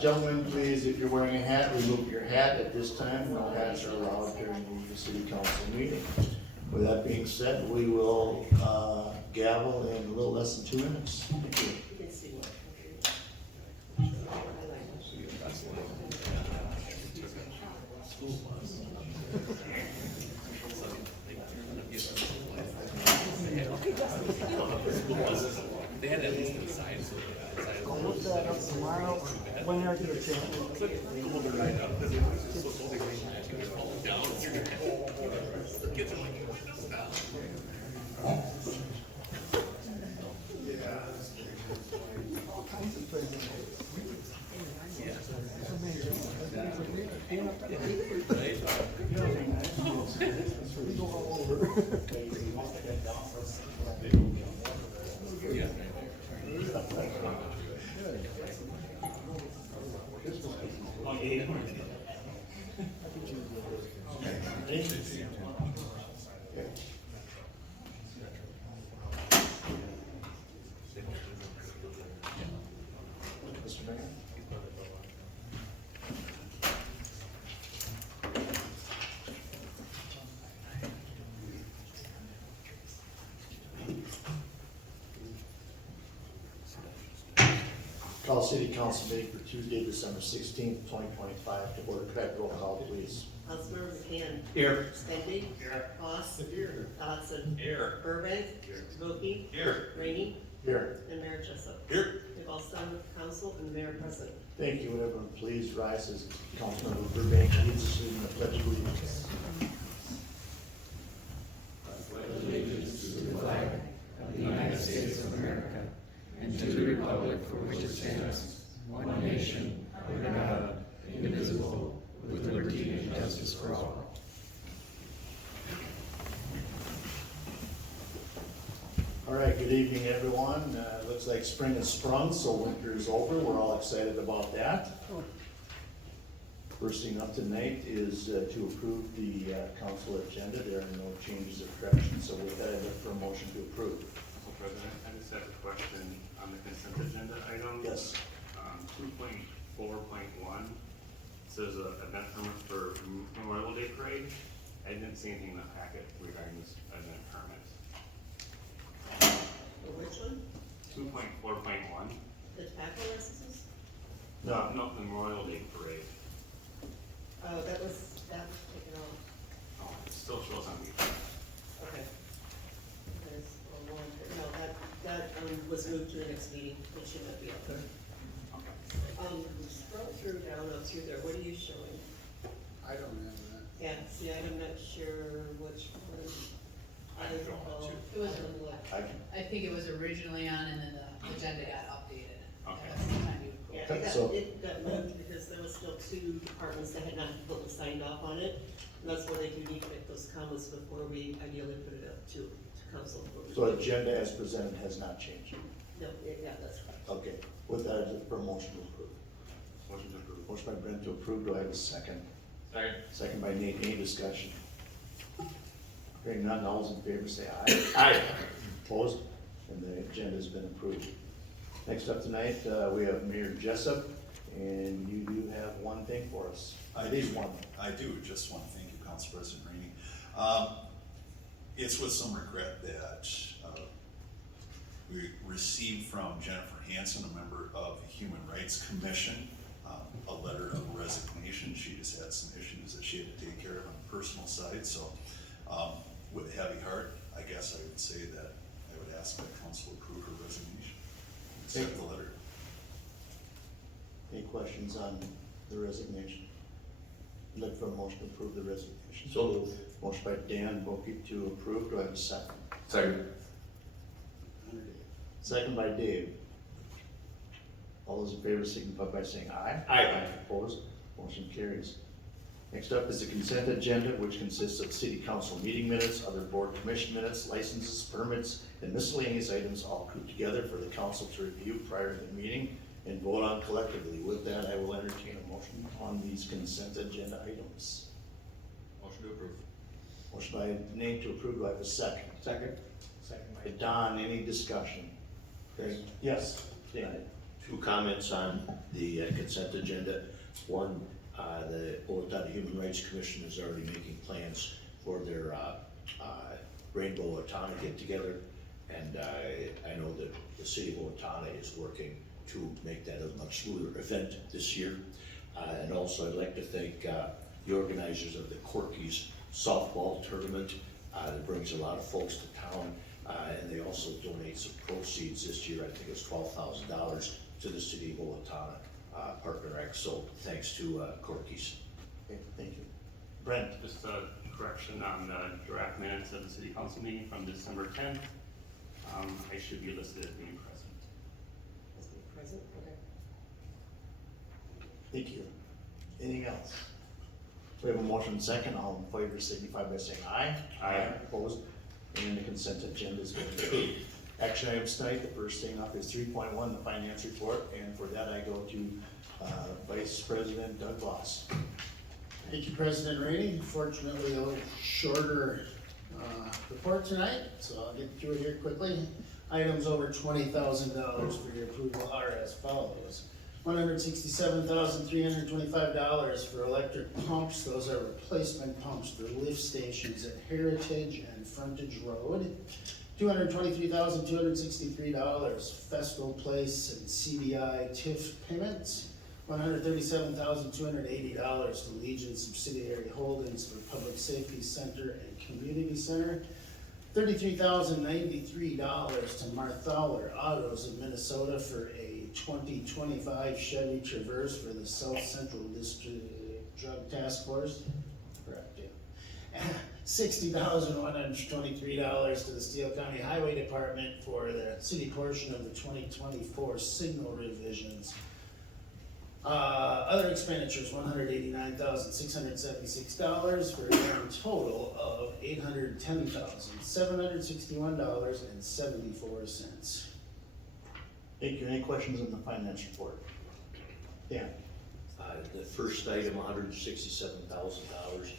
Gentlemen, please, if you're wearing a hat, remove your hat at this time. No hats are allowed during the city council meeting. With that being said, we will gavel in a little less than 2 minutes. Thank you. You can see what. They had at least inside. I'll look that up tomorrow when I get a chance. All kinds of things. We go all over. Mr. Mayor? Call city council meeting for Tuesday, December 16th, 2025 to order. Could I have roll call, please? Councilmember McCann. Here. Stenby. Here. Voss. Here. Dotson. Here. Burbank. Wilkie. Here. Rainey. Here. And Mayor Jessup. Here. We've all done with the council and the mayor present. Thank you. Would everyone please rise as Councilmember Burbank leads us in the pledge of allegiance. The United States of America, and to the republic for which it stands, one nation, under God, indivisible, with liberty and justice for all. All right, good evening, everyone. Looks like spring has sprung, so winter is over. We're all excited about that. First thing up tonight is to approve the council agenda. There are no changes or corrections, so with that, I look for a motion to approve. Council President, I just have a question on the consent agenda item. Yes. 2.4.1 says event permit for Memorial Day Parade. I didn't see anything in the packet regarding this event permit. Which one? 2.4.1. The tobacco licenses? No, the Memorial Day Parade. Oh, that was taken off. Oh, it still shows on the. Okay. There's a one, no, that was moved to the next meeting. It should not be up there. Okay. Scroll through down up through there. What are you showing? I don't have that. Yeah, see, I'm not sure which one. I don't know, too. It was, I I think it was originally on and then the agenda got updated. Okay. That's the time you- Yeah, Okay, so- it got moved because there was still 2 departments that had not completely signed off on it. And that's why they do need to make those comments before we ideally put it up to council. So agenda as presented has not changed. No, yeah, that's correct. Okay, with that, I look for a motion to approve. Motion to approve. Motion by Brent to approve. Do I have a second? Second. Second by Nate. Any discussion? Hearing none, all those in favor say aye. Aye. Opposed? And the agenda has been approved. Next up tonight, we have Mayor Jessup, and you do have one thing for us. At least one. I do, just one. Thank you, Council President Rainey. It's with some regret that we received from Jennifer Hansen, a member of the Human Rights Commission, a letter of resignation. She just had some issues that she had to take care of on the personal side. So with a heavy heart, I guess I would say that I would ask that council approve her resignation. Accept the letter. Any questions on the resignation? Look for a motion to approve the resignation. So moved. Motion by Dan Bokey to approve. Do I have a second? Second. Second by Dave. All those in favor signify by saying aye. Aye. Opposed? Motion carries. Next up is the consent agenda, which consists of city council meeting minutes, other board commission minutes, licenses, permits, and miscellaneous items all grouped together for the council to review prior to the meeting and vote on collectively. With that, I will entertain a motion on these consent agenda items. Motion to approve. Motion by Nate to approve. Do I have a second? Second. Second by Don. Any discussion? Okay. Yes. Dan. two comments on the consent agenda. One, the Owatonna Human Rights Commission is already making plans for their Rainbow Owatonna get-together. And I know that the city of Owatonna is working to make that a much smoother event this year. And also I'd like to thank the organizers of the Corky's softball tournament. That brings a lot of folks to town. And they also donate some proceeds this year. I think it's $12,000 to the city of Owatonna, Partner X. So thanks to Corky's. Okay, thank you. Brent? Just a correction on the draft minutes of the city council meeting from December 10th. I should be listed as being present. Present, okay. Thank you. Anything else? We have a motion second. All in favor signify by saying aye. Aye. Opposed? And the consent agenda is approved. Action items tonight, the first thing up is 3.1, the finance report, and for that I go to Vice President Doug Voss. Thank you, President Rainey. Fortunately, a little shorter report tonight, so I'll get through it here quickly. Items over $20,000 for your approval are as follows. $167,325 for electric pumps. Those are replacement pumps for lift stations at Heritage and Frontage Road. $223,263 Festal Place and CBI TIF payments. $137,280 to Legion Subsidiary Holdings for Public Safety Center and Community Center. $33,093 to Marthaler Autos of Minnesota for a 2025 Chevy Traverse for the South Central District Drug Task Force. Correct, yeah. $60,123 to the Steele County Highway Department for the city portion of the 2024 signal revisions. Other expenditures, $189,676 for a grand total of $810,761.74. Thank you. Any questions on the finance report? Dan? The first item, $167,000,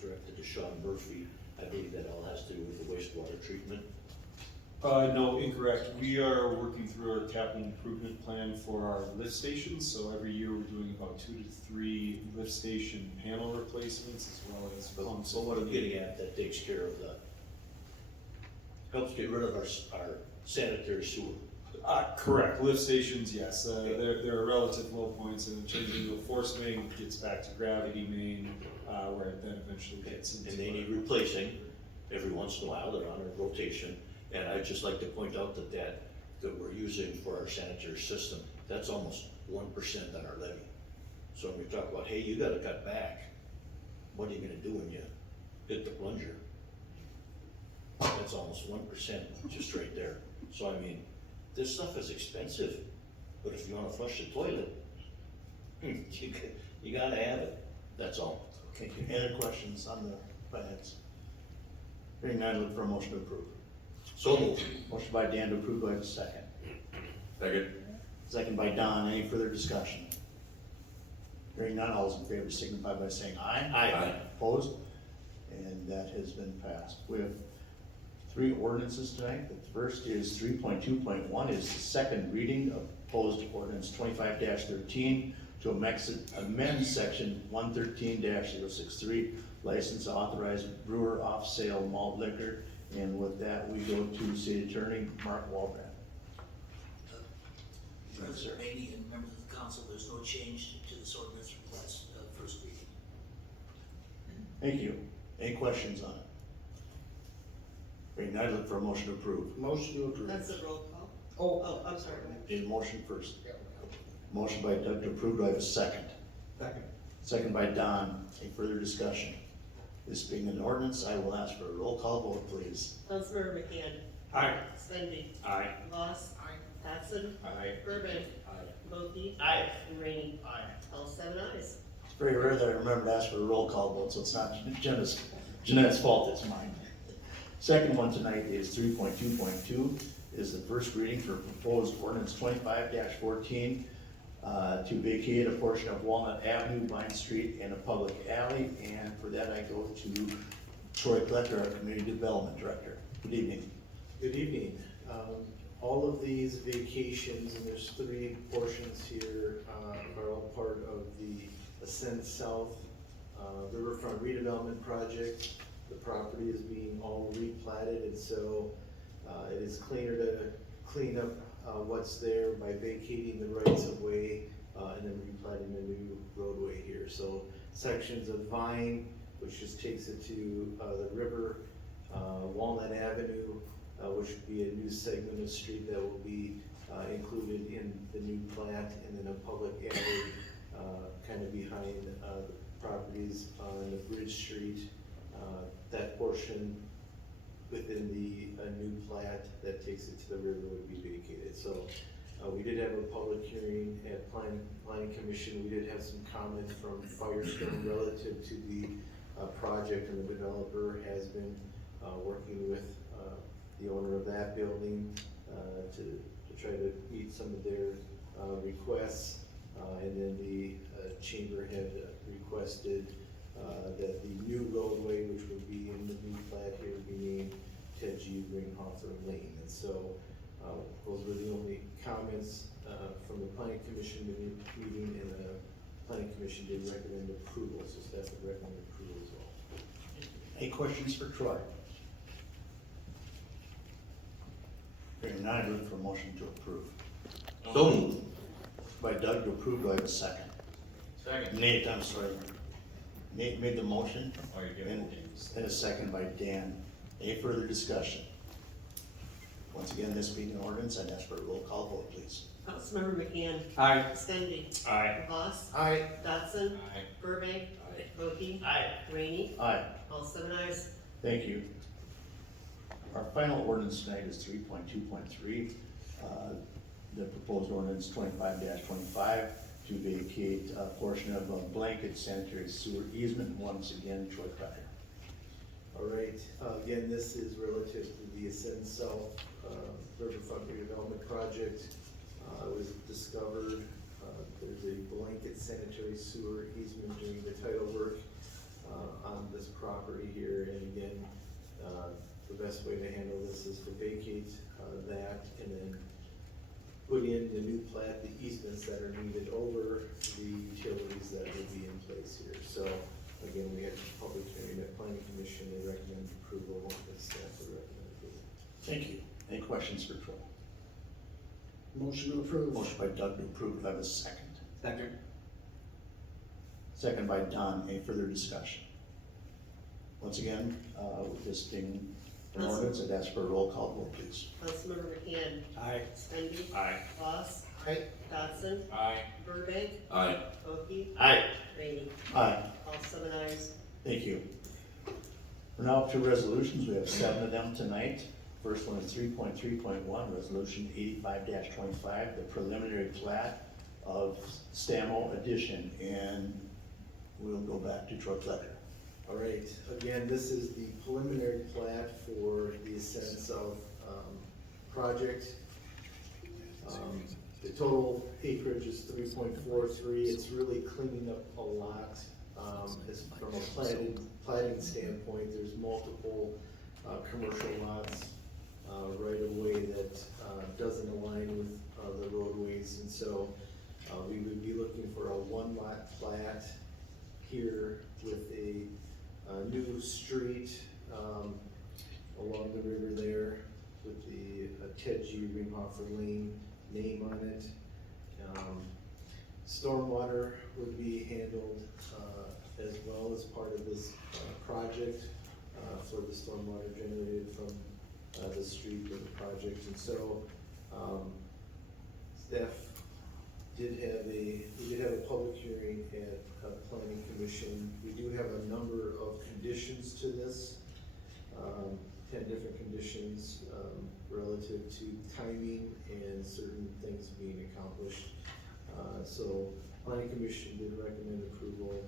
directed to Sean Murphy. I believe that all has to do with the wastewater treatment. No, incorrect. We are working through our capital improvement plan for our lift stations. So every year we're doing about 2 to 3 lift station panel replacements as well as pumps. So what I'm getting at, that takes care of helps get rid of our sanitary sewer. Correct. Lift stations, yes. They're relative low points, and changing to a force main gets back to gravity main, where it then eventually gets into. And they need replacing every once in a while. They're on a rotation. And I'd just like to point out that we're using for our sanitary system, that's almost 1% on our levy. So when we talk about, hey, you gotta cut back, what are you gonna do when you hit the plunger? That's almost 1% just right there. So I mean, this stuff is expensive, but if you wanna flush the toilet, you gotta have it, that's all. Thank you. Any other questions on the finance? Hearing none, look for a motion to approve. So moved. Motion by Dan to approve, do I have a second? Second. Second by Don, any further discussion? Hearing none, all those in favor signify by saying aye. Aye. Opposed? And that has been passed. We have 3 ordinances tonight. The first is 3.2.1 is the second reading of proposed ordinance 25-13 to amend section 113-063, license to authorize brewer off-sale malt liquor. And with that, we go to City Attorney Mark Walbrand. President Rainey and members of the council, there's no change to this ordinance from last first reading. Thank you. Any questions on it? Hearing none, I look for a motion to approve. Motion to approve. That's a roll call. Oh, I'm sorry. Need a motion first. Motion by Doug to approve, do I have a second? Second. Second by Don. Any further discussion? This being an ordinance, I will ask for a roll call vote, please. Councilmember McCann. Aye. Svenby. Aye. Voss. Dotson. Aye. Urban. Monkey. Aye. And Rainey. Aye. All 7 ayes. It's very rare that I remember to ask for a roll call vote, so it's not Jeanette's fault, it's mine. Second one tonight is 3.2.2, is the first reading for proposed ordinance 25-14 to vacate a portion of Walnut Avenue, Vine Street, and a public alley. And for that, I go to Troy Collector, our Community Development Director. Good evening. Good evening. All of these vacations, and there's three portions here, are all part of the Ascend South Riverfront redevelopment project. The property is being all replatted, and so it is cleaner to clean up what's there by vacating the rights of way and then replatting a new roadway here. So sections of Vine, which just takes it to the river, Walnut Avenue, which would be a new segment of street that will be included in the new plat, and then a public alley kind of behind the properties on the Bridge Street. That portion within the new plat that takes it to the river would be vacated. So we did have a public hearing at Planning Commission. We did have some comments from Firestone relative to the project, and the developer has been working with the owner of that building to try to meet some of their requests. And then the chamber had requested that the new roadway, which would be in the new plat here, would be named Ted G. Ringhofer Lane. And so those were the only comments from the Planning Commission meeting, and the Planning Commission did recommend approval, so staff would recommend approval as well. Any questions for Troy? Hearing none, I look for a motion to approve. So moved. By Doug to approve, do I have a second? Second. Nate, I'm sorry. Nate made the motion, Oh, you're and a second by Dan. Any further discussion? Once again, this being an ordinance, I'd ask for a roll call vote, please. Councilmember McCann. Aye. Stenby. Aye. Voss. Aye. Dotson. Aye. Burbank. Aye. Wilkie. Aye. Rainey. Aye. All 7 ayes. Thank you. Our final ordinance tonight is 3.2.3, the proposed ordinance 25-25 to vacate a portion of a blanket sanitary sewer easement. Once again, Troy Cryer. All right, again, this is relative to the Ascend South Riverfront redevelopment project. It was discovered, there's a blanket sanitary sewer easement during the title work on this property here, and again, the best way to handle this is to vacate that and then put in the new plat, the easements that are needed over the utilities that would be in place here. So again, we had a public hearing at Planning Commission, they recommend approval, and staff would recommend approval. Thank you. Any questions for Troy? Motion to approve. Motion by Doug to approve, do I have a second? Second. Second by Don. Any further discussion? Once again, with this being an ordinance, I'd ask for a roll call vote, please. Councilmember McCann. Aye. Stenby. Aye. Voss. Aye. Dotson. Aye. Burbank. Aye. Wilkie. Aye. Rainey. Aye. All 7 ayes. Thank you. We're now up to resolutions. We have 7 of them tonight. First one is 3.3.1, resolution 85-25, the preliminary plat of Stamo Addition, and we'll go back to Troy Fletcher. All right, again, this is the preliminary plat for the Ascend South project. The total acreage is 3.43. It's really cleaning up a lot. From a platting standpoint, there's multiple commercial lots right away that doesn't align with the roadways, and so we would be looking for a 1-lot plat here with a new street along the river there with the Ted G. Ringhofer Lane name on it. Stormwater would be handled as well as part of this project for the stormwater generated from the street of the project. And so staff we did have a public hearing at Planning Commission. We do have a number of conditions to this, 10 different conditions relative to timing and certain things being accomplished. So Planning Commission did recommend approval,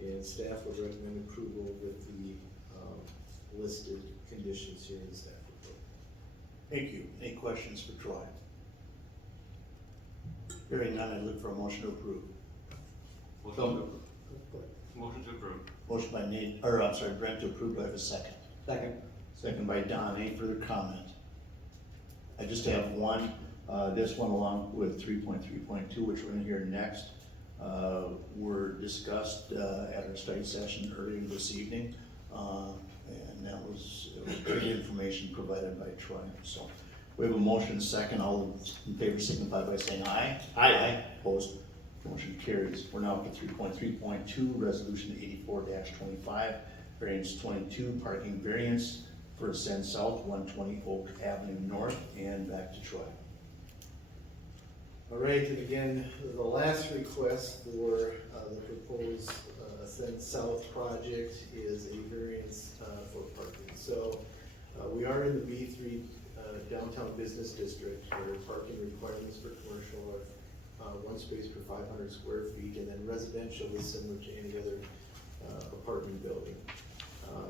and staff would recommend approval with the listed conditions here in the staff report. Thank you. Any questions for Troy? Hearing none, I look for a motion to approve. Motion to approve. Motion by Nate, or I'm sorry, Brent to approve, do I have a second? Second. Second by Don. Any further comment? I just have one, this one along with 3.3.2, which we're gonna hear next, were discussed at our study session earlier this evening. And that was great information provided by Troy. So we have a motion second. All in favor signify by saying aye. Aye. Opposed? Motion carries. We're now up to 3.3.2, resolution 84-25, variance 22, parking variance for Ascend South, 120 Oak Avenue North, and back to Troy. All right, and again, the last request for the proposed Ascend South project is a variance for parking. So we are in the B3 downtown business district where parking requirements for commercial are one space per 500 square feet, and then residential is similar to any other apartment building.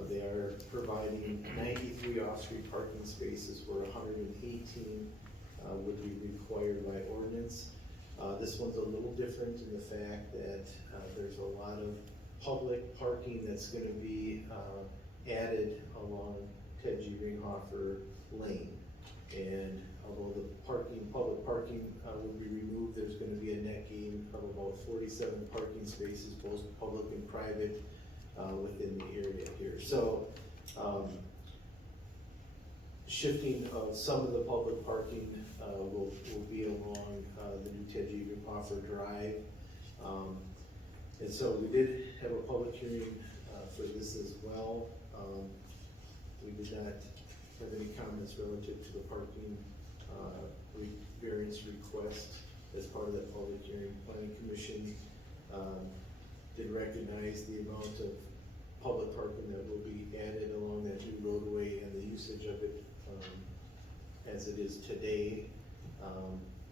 They are providing 93 off-street parking spaces where 118 would be required by ordinance. This one's a little different in the fact that there's a lot of public parking that's going to be added along Ted G. Ringhofer Lane. And although the public parking will be removed, there's going to be a net gain of about 47 parking spaces, both public and private, within the area here. So shifting of some of the public parking will be along the new Ted G. Ringhofer Drive. And so we did have a public hearing for this as well. We did not have any comments relative to the parking variance request as part of that public hearing. Planning Commission did recognize the amount of public parking that will be added along that new roadway, and the usage of it as it is today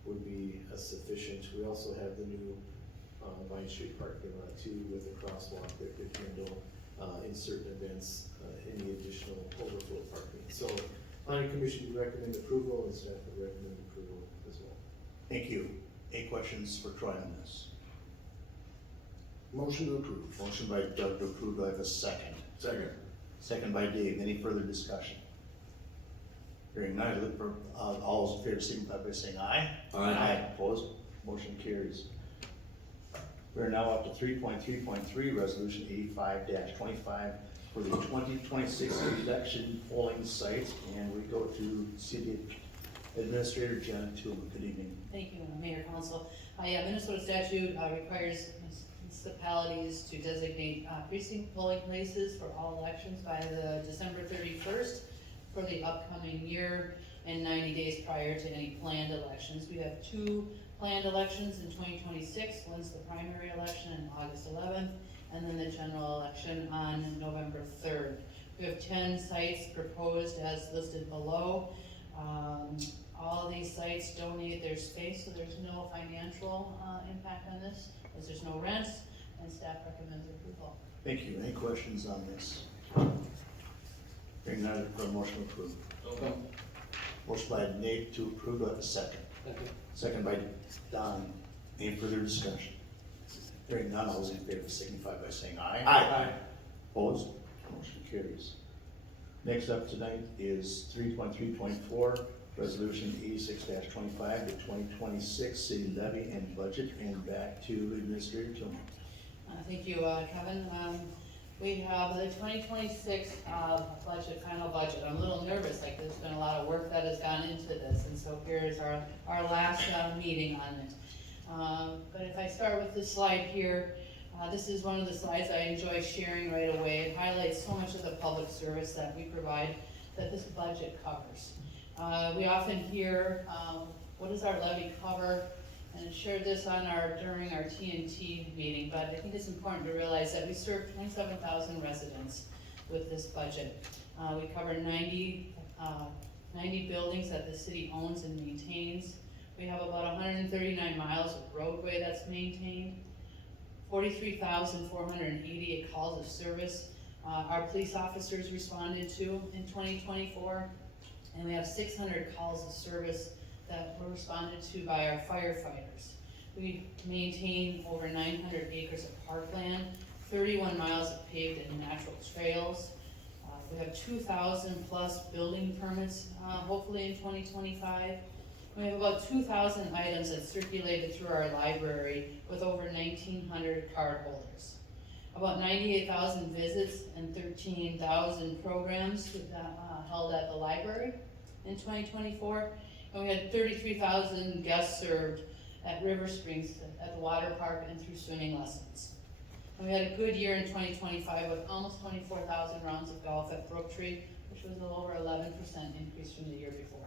would be sufficient. We also have the new Vine Street parking lot too, with a crosswalk that could handle in certain events any additional overflow parking. So Planning Commission would recommend approval, and staff would recommend approval as well. Thank you. Any questions for Troy on this? Motion to approve. Motion by Doug to approve. Do I have a second? Second. Second by Dave. Any further discussion? Hearing none, I look for all those in favor signify by saying aye. Aye. Opposed? Motion carries. We are now up to 3.3.3, resolution 85-25 for the 2026 election polling sites, and we go to City Administrator Janet Tooman. Good evening. Thank you, Mayor, Council. Minnesota statute requires municipalities to designate precinct polling places for all elections by the December 31st for the upcoming year and 90 days prior to any planned elections. We have two planned elections in 2026. One's the primary election on August 11th, and then the general election on November 3rd. We have 10 sites proposed as listed below. All of these sites donate their space, so there's no financial impact on this, as there's no rents, and staff recommends approval. Thank you. Any questions on this? Hearing none, for a motion approved. Okay. Motion by Nate to approve. Do I have a second? Second by Don. Any further discussion? Hearing none, all those in favor signify by saying aye. Aye. Opposed? Motion carries. Next up tonight is 3.3.4, resolution 86-25, the 2026 city levy and budget, and back to Administrator Tillman. Thank you, Kevin. We have the 2026 budget, final budget. I'm a little nervous, like there's been a lot of work that has gone into this, and so here's our last meeting on it. But if I start with this slide here, this is one of the slides I enjoy sharing right away. It highlights so much of the public service that we provide that this budget covers. We often hear, what does our levy cover? And I shared this during our TNT meeting, but I think it's important to realize that we serve 27,000 residents with this budget. We cover 90 buildings that the city owns and maintains. We have about 139 miles of roadway that's maintained, 43,488 calls of service our police officers responded to in 2024, and we have 600 calls of service that were responded to by our firefighters. We maintain over 900 acres of parkland, 31 miles of paved and natural trails, We have 2,000 plus building permits, hopefully in 2025. We have about 2,000 items that circulated through our library with over 1,900 card holders. About 98,000 visits and 13,000 programs held at the library in 2024. And we had 33,000 guests served at River Springs at the water park and through swimming lessons. And we had a good year in 2025 with almost 24,000 rounds of golf at Brooktree, which was over 11% increase from the year before.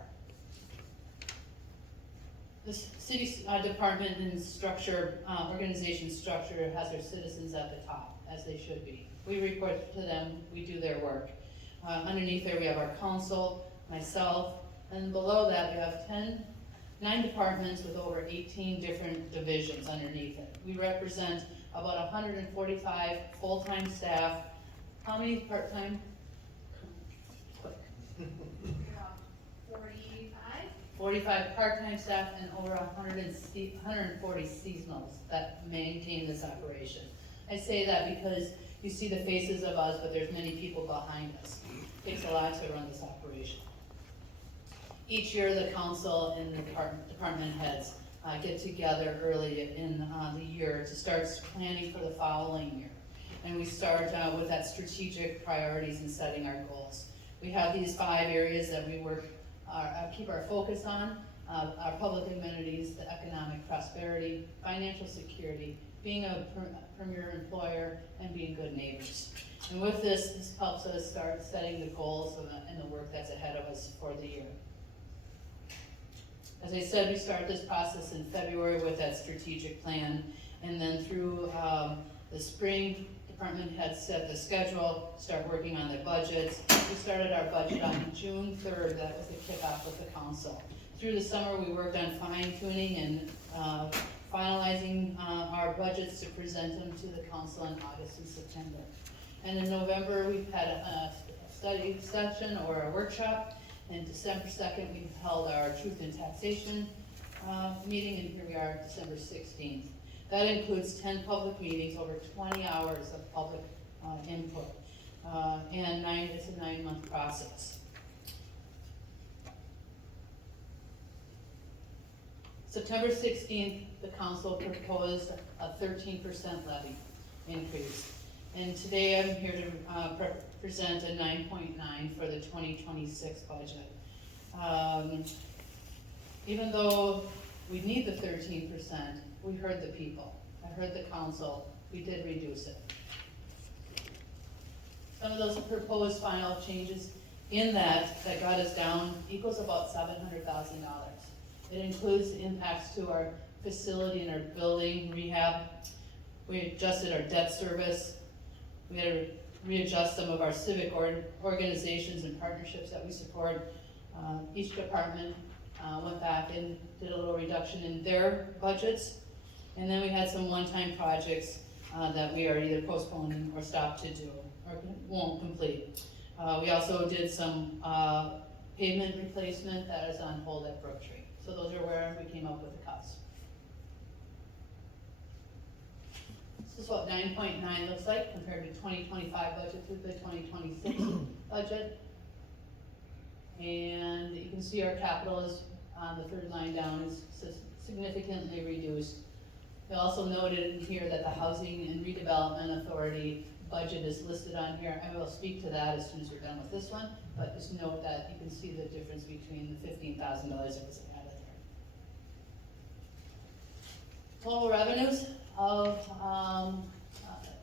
The city department and structure, organization structure has their citizens at the top, as they should be. We report to them, we do their work. Underneath there we have our council, myself, and below that we have 9 departments with over 18 different divisions underneath it. We represent about 145 full-time staff. How many part-time? 45 part-time staff and over 140 seasonals that maintain this operation. I say that because you see the faces of us, but there's many people behind us. It takes a lot to run this operation. Each year, the council and the department heads get together early in the year to start planning for the following year. And we start with that strategic priorities and setting our goals. We have these 5 areas that we keep our focus on, our public amenities, the economic prosperity, financial security, being a premier employer, and being good neighbors. And with this helps us start setting the goals and the work that's ahead of us for the year. As I said, we start this process in February with that strategic plan, and then through the spring, department heads set the schedule, start working on their budgets. We started our budget on June 3rd, that was the kickoff with the council. Through the summer, we worked on fine-tuning and finalizing our budgets to present them to the council in August and September. And in November, we've had a study session or a workshop. And December 2nd, we held our Truth in Taxation meeting, and here we are, December 16th. That includes 10 public meetings, over 20 hours of public input, and it's a 9-month process. September 16th, the council proposed a 13% levy increase. And today I'm here to present a 9.9 for the 2026 budget. Even though we need the 13%, we heard the people. I heard the council. We did reduce it. Some of those proposed final changes in that got us down equals about $700,000. It includes impacts to our facility and our building rehab. We adjusted our debt service. We had to readjust some of our civic organizations and partnerships that we support. Each department went back and did a little reduction in their budgets. And then we had some one-time projects that we are either postponing or stopped to do or won't complete. We also did some pavement replacement that is on hold at Brooktree. So those are where we came up with the cuts. This is what 9.9 looks like compared to 2025 budget to the 2026 budget. And you can see our capital is on the 3rd line down is significantly reduced. We also noted in here that the Housing and Redevelopment Authority budget is listed on here. I will speak to that as soon as we're done with this one, but just note that you can see the difference between the $15,000 that was added there. Total revenues of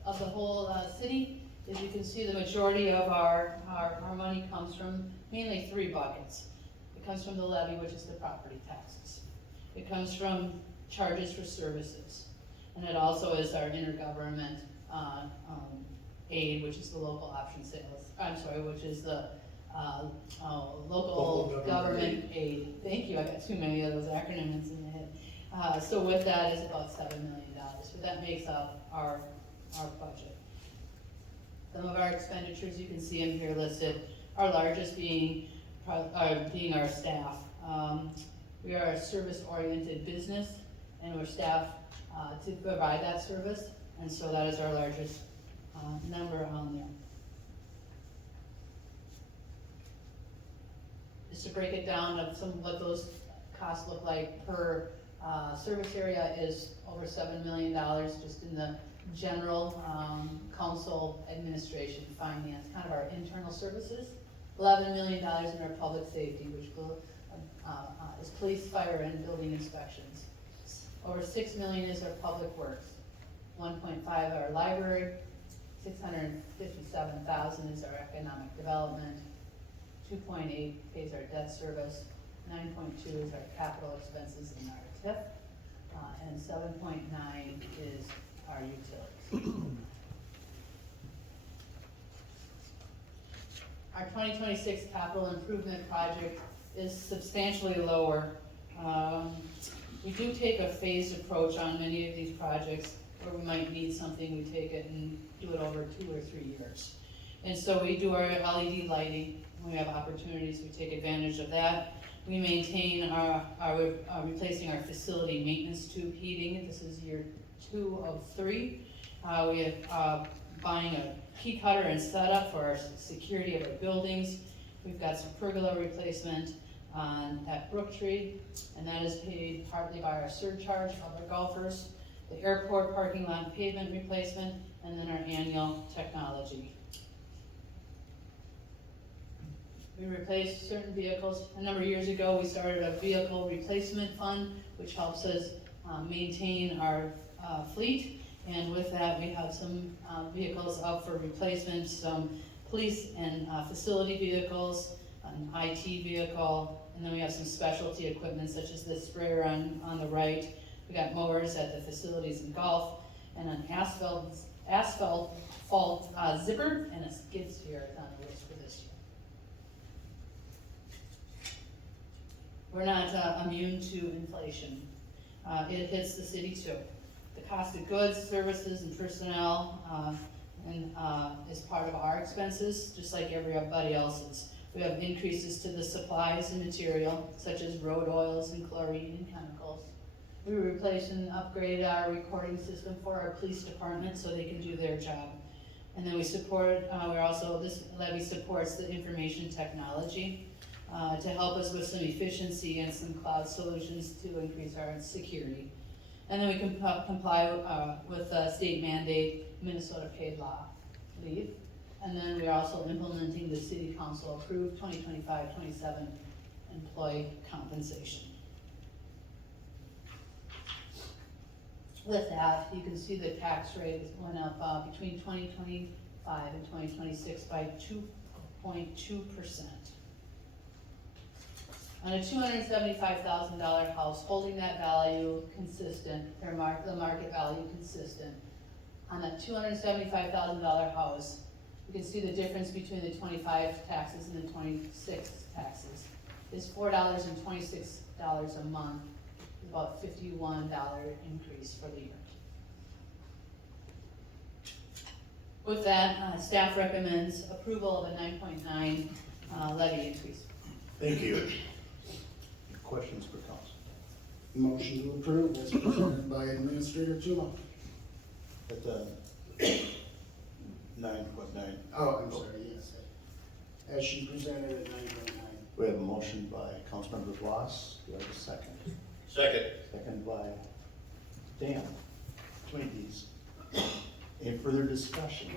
the whole city, as you can see, the majority of our money comes from mainly 3 buckets. It comes from the levy, which is the property taxes. It comes from charges for services. And it also is our intergovernment aid, which is the local option sales. Which is the local government aid. Thank you, I got too many of those acronyms in my head. So with that is about $7 million. So that makes up our budget. Some of our expenditures you can see them here listed. Our largest being our staff. We are a service-oriented business, and we're staffed to provide that service, and so that is our largest number on there. Just to break it down of some of what those costs look like per, service area is over $7 million just in the general, council administration, finance, kind of our internal services. $11 million in our public safety, which will, is police, fire, and building inspections. Over $6 million is our public works. 1.5 our library, 657,000 is our economic development, 2.8 pays our debt service, 9.2 is our capital expenses and our TIF, and 7.9 is our utilities. Our 2026 capital improvement project is substantially lower. We do take a phased approach on many of these projects. Where we might need something, we take it and do it over 2 or 3 years. And so we do our LED lighting, when we have opportunities, we take advantage of that. We maintain replacing our facility maintenance tube heating. This is year 2 of 3. We have buying a key cutter and setup for our security of our buildings. We've got some pergola replacement at Brooktree, and that is paid partly by our surcharge of our golfers. The airport parking lot pavement replacement, and then our annual technology. We replaced certain vehicles. A number of years ago, we started a vehicle replacement fund, which helps us maintain our fleet. And with that, we have some vehicles up for replacement, some police and facility vehicles, an IT vehicle, and then we have some specialty equipment such as this sprayer on the right. We got mowers at the facilities in golf, and an asphalt zipper, and a skid steer is on the list for this year. We're not immune to inflation. It hits the city too. The cost of goods, services, and personnel is part of our expenses, just like everybody else's. We have increases to the supplies and material, such as road oils and chlorine and chemicals. We replaced and upgraded our recording system for our police department so they can do their job. And then we support, this levy supports the information technology to help us with some efficiency and some cloud solutions to increase our security. And then we can comply with state mandate Minnesota paid leave. And then we're also implementing the city council approved 2025-27 employee compensation. With that, you can see the tax rate went up between 2025 and 2026 by 2.2%. On a $275,000 house, holding that value consistent, the market value consistent, on a $275,000 house, you can see the difference between the 25 taxes and the 26 taxes is $4.26 a month. About $51 increase for the year. With that, staff recommends approval of a 9.9 levy increase. Thank you. Questions for council? Motion to approve as presented by Administrator Tuma. At the 9.9. Oh, I'm sorry, yes. As she presented at 9.9. We have a motion by Councilmember Voss. Do I have a second? Second. Second by Dan. Twinkies. Any further discussion?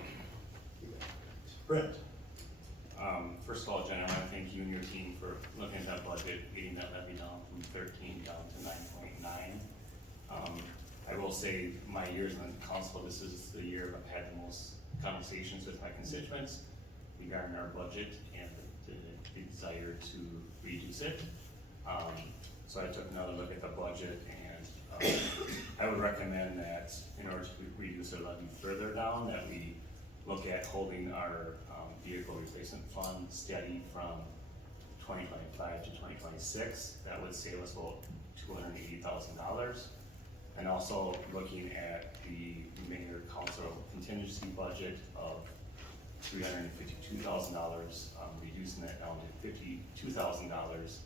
Brent? First of all, Jen, I want to thank you and your team for looking at that budget, getting that levy down from 13 down to 9.9. I will say, my years on the council, this is the year I've had the most conversations with my constituents regarding our budget and the desire to reduce it. So I took another look at the budget, and I would recommend that in order to reduce our levy further down, that we look at holding our vehicle replacement fund steady from 2025 to 2026. That would save us about $280,000. And also looking at the mayor council contingency budget of $352,000, reducing that down to $52,000.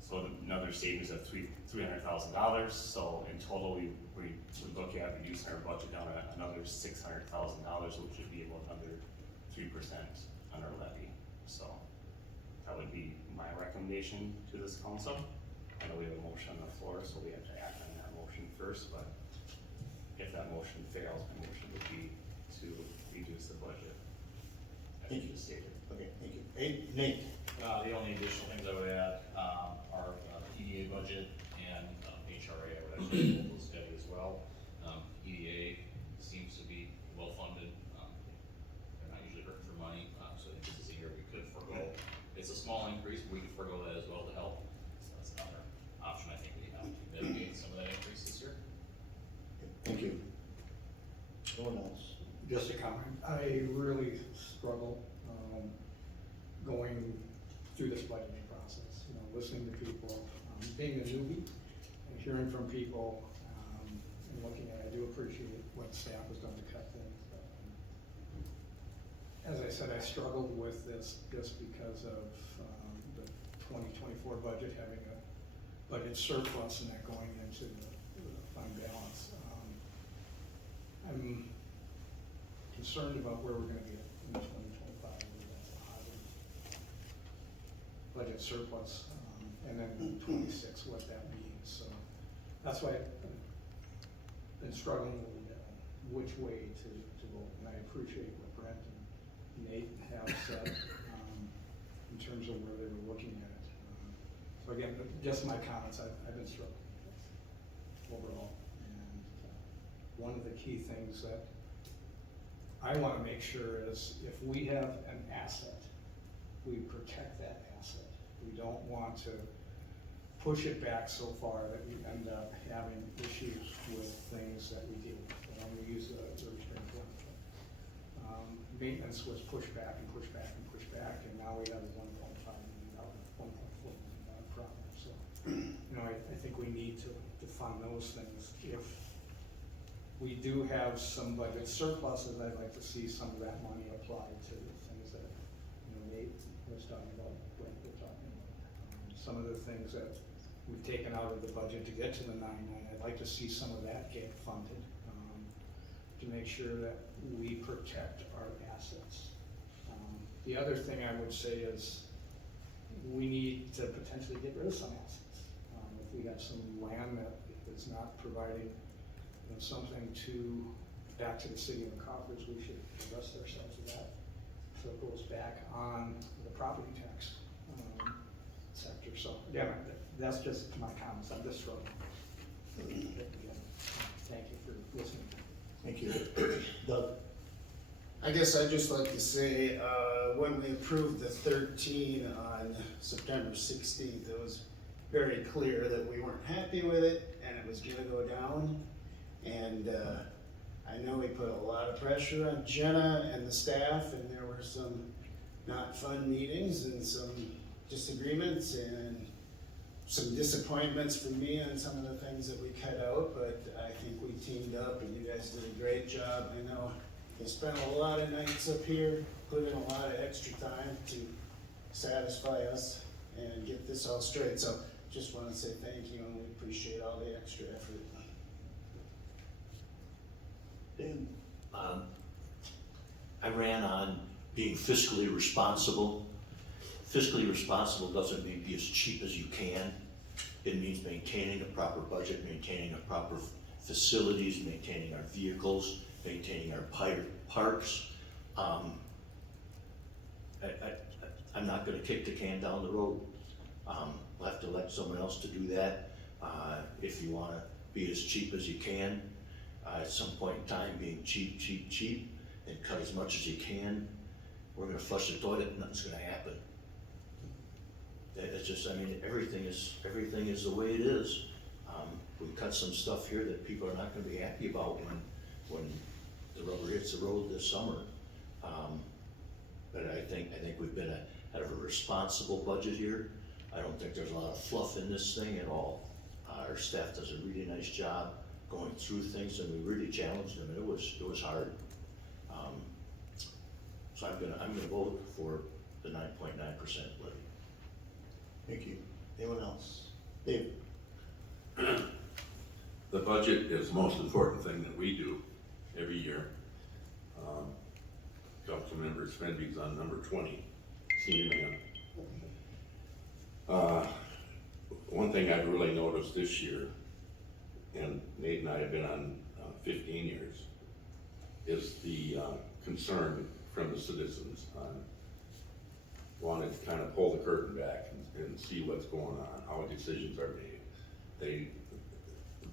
So another savings of $300,000. So in total, we would look at reducing our budget down to another $600,000, which would be about another 3% on our levy. So That would be my recommendation to this council. I know we have a motion on the floor, so we have to act on that motion first, but if that motion fails, my motion would be to reduce the budget. As you just stated. Okay, thank you. Hey, Nate? The only additional things I would add, are EDA budget and HRA, I would actually hold those steady as well. EDA seems to be well-funded, they're not usually hurting for money, so I think this is a year we could forego. It's a small increase, but we could forego that as well to help, so that's another option I think we have to mitigate some of that increase this year. Thank you. No one else? Just a comment, I really struggle, going through this budgeting process, you know, listening to people, being a newbie and hearing from people, and looking at, I do appreciate what staff has done to cut things. But, as I said, I struggled with this just because of, the 2024 budget having a budget surplus and that going into the fund balance. I'm concerned about where we're gonna be in 2025, whether that's a positive budget surplus, and then 26, what that means, so that's why I've been struggling with which way to vote, and I appreciate what Brent and Nate have said, in terms of where they were looking at it. So again, just my comments, I've been struggling with this overall, and one of the key things that I wanna make sure is if we have an asset, we protect that asset. We don't want to push it back so far that we end up having issues with things that we deal with. And I'm gonna use the restraint point. Maintenance was pushed back and pushed back and pushed back, and now we have a $1.5 million, $1.4 million problem. So, you know, I think we need to fund those things. If we do have some budget surpluses, I'd like to see some of that money applied to the things that, you know, Nate was talking about, Brent was talking about. Some of the things that we've taken out of the budget to get to the 9 million, I'd like to see some of that get funded, to make sure that we protect our assets. The other thing I would say is we need to potentially get rid of some assets. If we have some land that is not providing, you know, something back to the city of the coffers, we should invest ourselves with that. So it goes back on the property tax sector. So again, that's just my comments. I'm just struggling. Again, thank you for listening. Thank you. Doug? I guess I'd just like to say, when we approved the 13 on September 16th, it was very clear that we weren't happy with it and it was gonna go down. And I know we put a lot of pressure on Jenna and the staff, and there were some not fun meetings and some disagreements and some disappointments for me on some of the things that we cut out, but I think we teamed up and you guys did a great job. I know you spent a lot of nights up here, put in a lot of extra time to satisfy us and get this all straight. So just want to say thank you, and we appreciate all the extra effort. Dan? I ran on being fiscally responsible. Fiscally responsible doesn't mean be as cheap as you can. It means maintaining a proper budget, maintaining a proper facilities, maintaining our vehicles, maintaining our parks. I'm not gonna kick the can down the road. We'll have to let someone else to do that. If you wanna be as cheap as you can, at some point in time, being cheap, and cut as much as you can, we're gonna flush the toilet and nothing's gonna happen. It's just, I mean, everything is the way it is. We cut some stuff here that people are not gonna be happy about when the rubber hits the road this summer. But I think we've been out of a responsible budget here. I don't think there's a lot of fluff in this thing at all. Our staff does a really nice job going through things, and we really challenged them, and it was hard. So I'm gonna vote for the 9.9% levy. Thank you. Anyone else? Dave? The budget is the most important thing that we do every year. Councilmember Svenby's on number 20, senior man. One thing I've really noticed this year, and Nate and I have been on 15 years, is the concern from the citizens on wanting to kind of pull the curtain back and see what's going on, how decisions are made.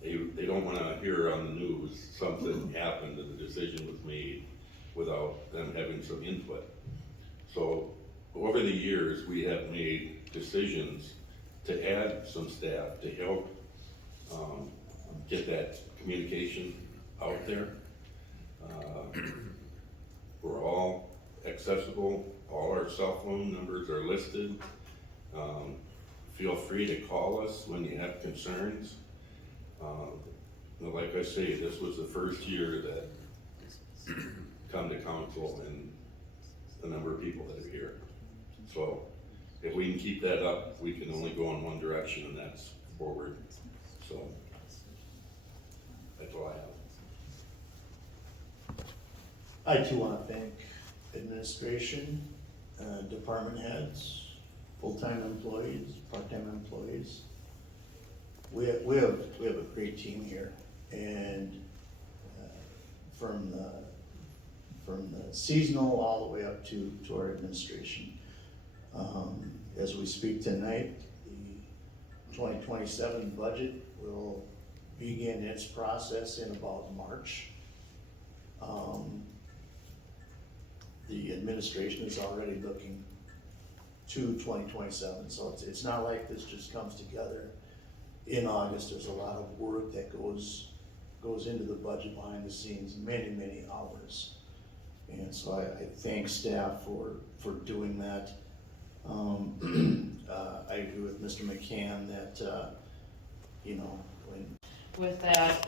They don't wanna hear on the news something happened and the decision was made without them having some input. So over the years, we have made decisions to add some staff to help get that communication out there. We're all accessible, all our cell phone numbers are listed. Feel free to call us when you have concerns. Like I say, this was the first year that come to council and the number of people that are here. So if we can keep that up, we can only go in one direction, and that's forward. So that's all I have. I too want to thank administration, department heads, full-time employees, part-time employees. We have a great team here, and from the seasonal all the way up to our administration. As we speak tonight, the 2027 budget will begin its process in about March. The administration is already looking to 2027, so it's not like this just comes together in August. There's a lot of work that goes into the budget behind the scenes, many hours. And so I thank staff for doing that. I agree with Mr. McCann that, when. With that,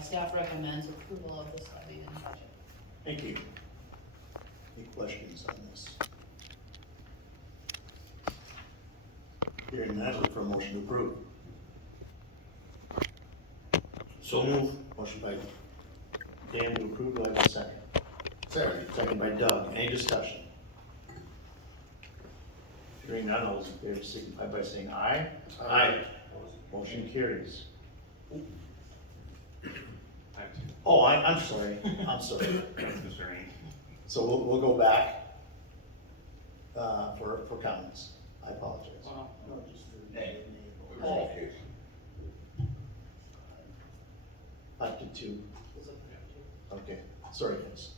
staff recommends approval of this levy and budget. Thank you. Any questions on this? Hearing none, look for a motion to approve. So move. Motion by Dan to approve, do I have a second? Second by Doug. Any discussion? Hearing none, all those in favor signify by saying aye. Aye. Motion carries. Oh, I'm sorry. I'm sorry. So we'll go back for comments. I apologize. No, just for Nay. Oh. Up to two. Okay, sorry guys.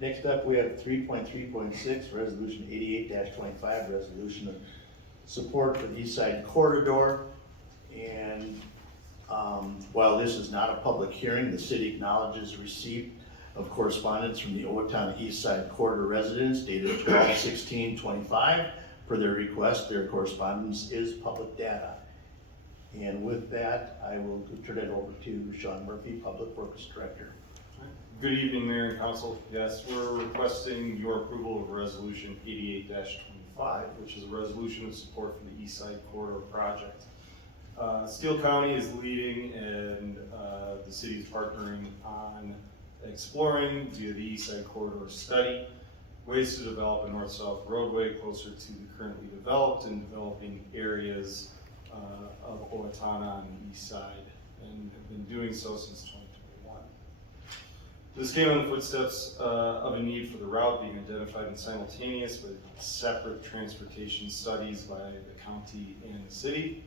Next up, we have 3.3.6, resolution 88-25, resolution of support for the East Side Corridor. And while this is not a public hearing, the city acknowledges receipt of correspondence from the Owatonna East Side Corridor residents dated 12/16/25. Per their request, their correspondence is public data. And with that, I will turn it over to Sean Murphy, Public Works Director. Good evening, Mayor and Council. Yes, we're requesting your approval of Resolution 88-25, which is a resolution of support for the East Side Corridor project. Steele County is leading, and the city is partnering on exploring via the East Side Corridor study ways to develop a north-south roadway closer to the currently developed and developing areas of Owatonna on the east side, and have been doing so since 2021. This came in the footsteps of a need for the route being identified and simultaneous with separate transportation studies by the county and the city.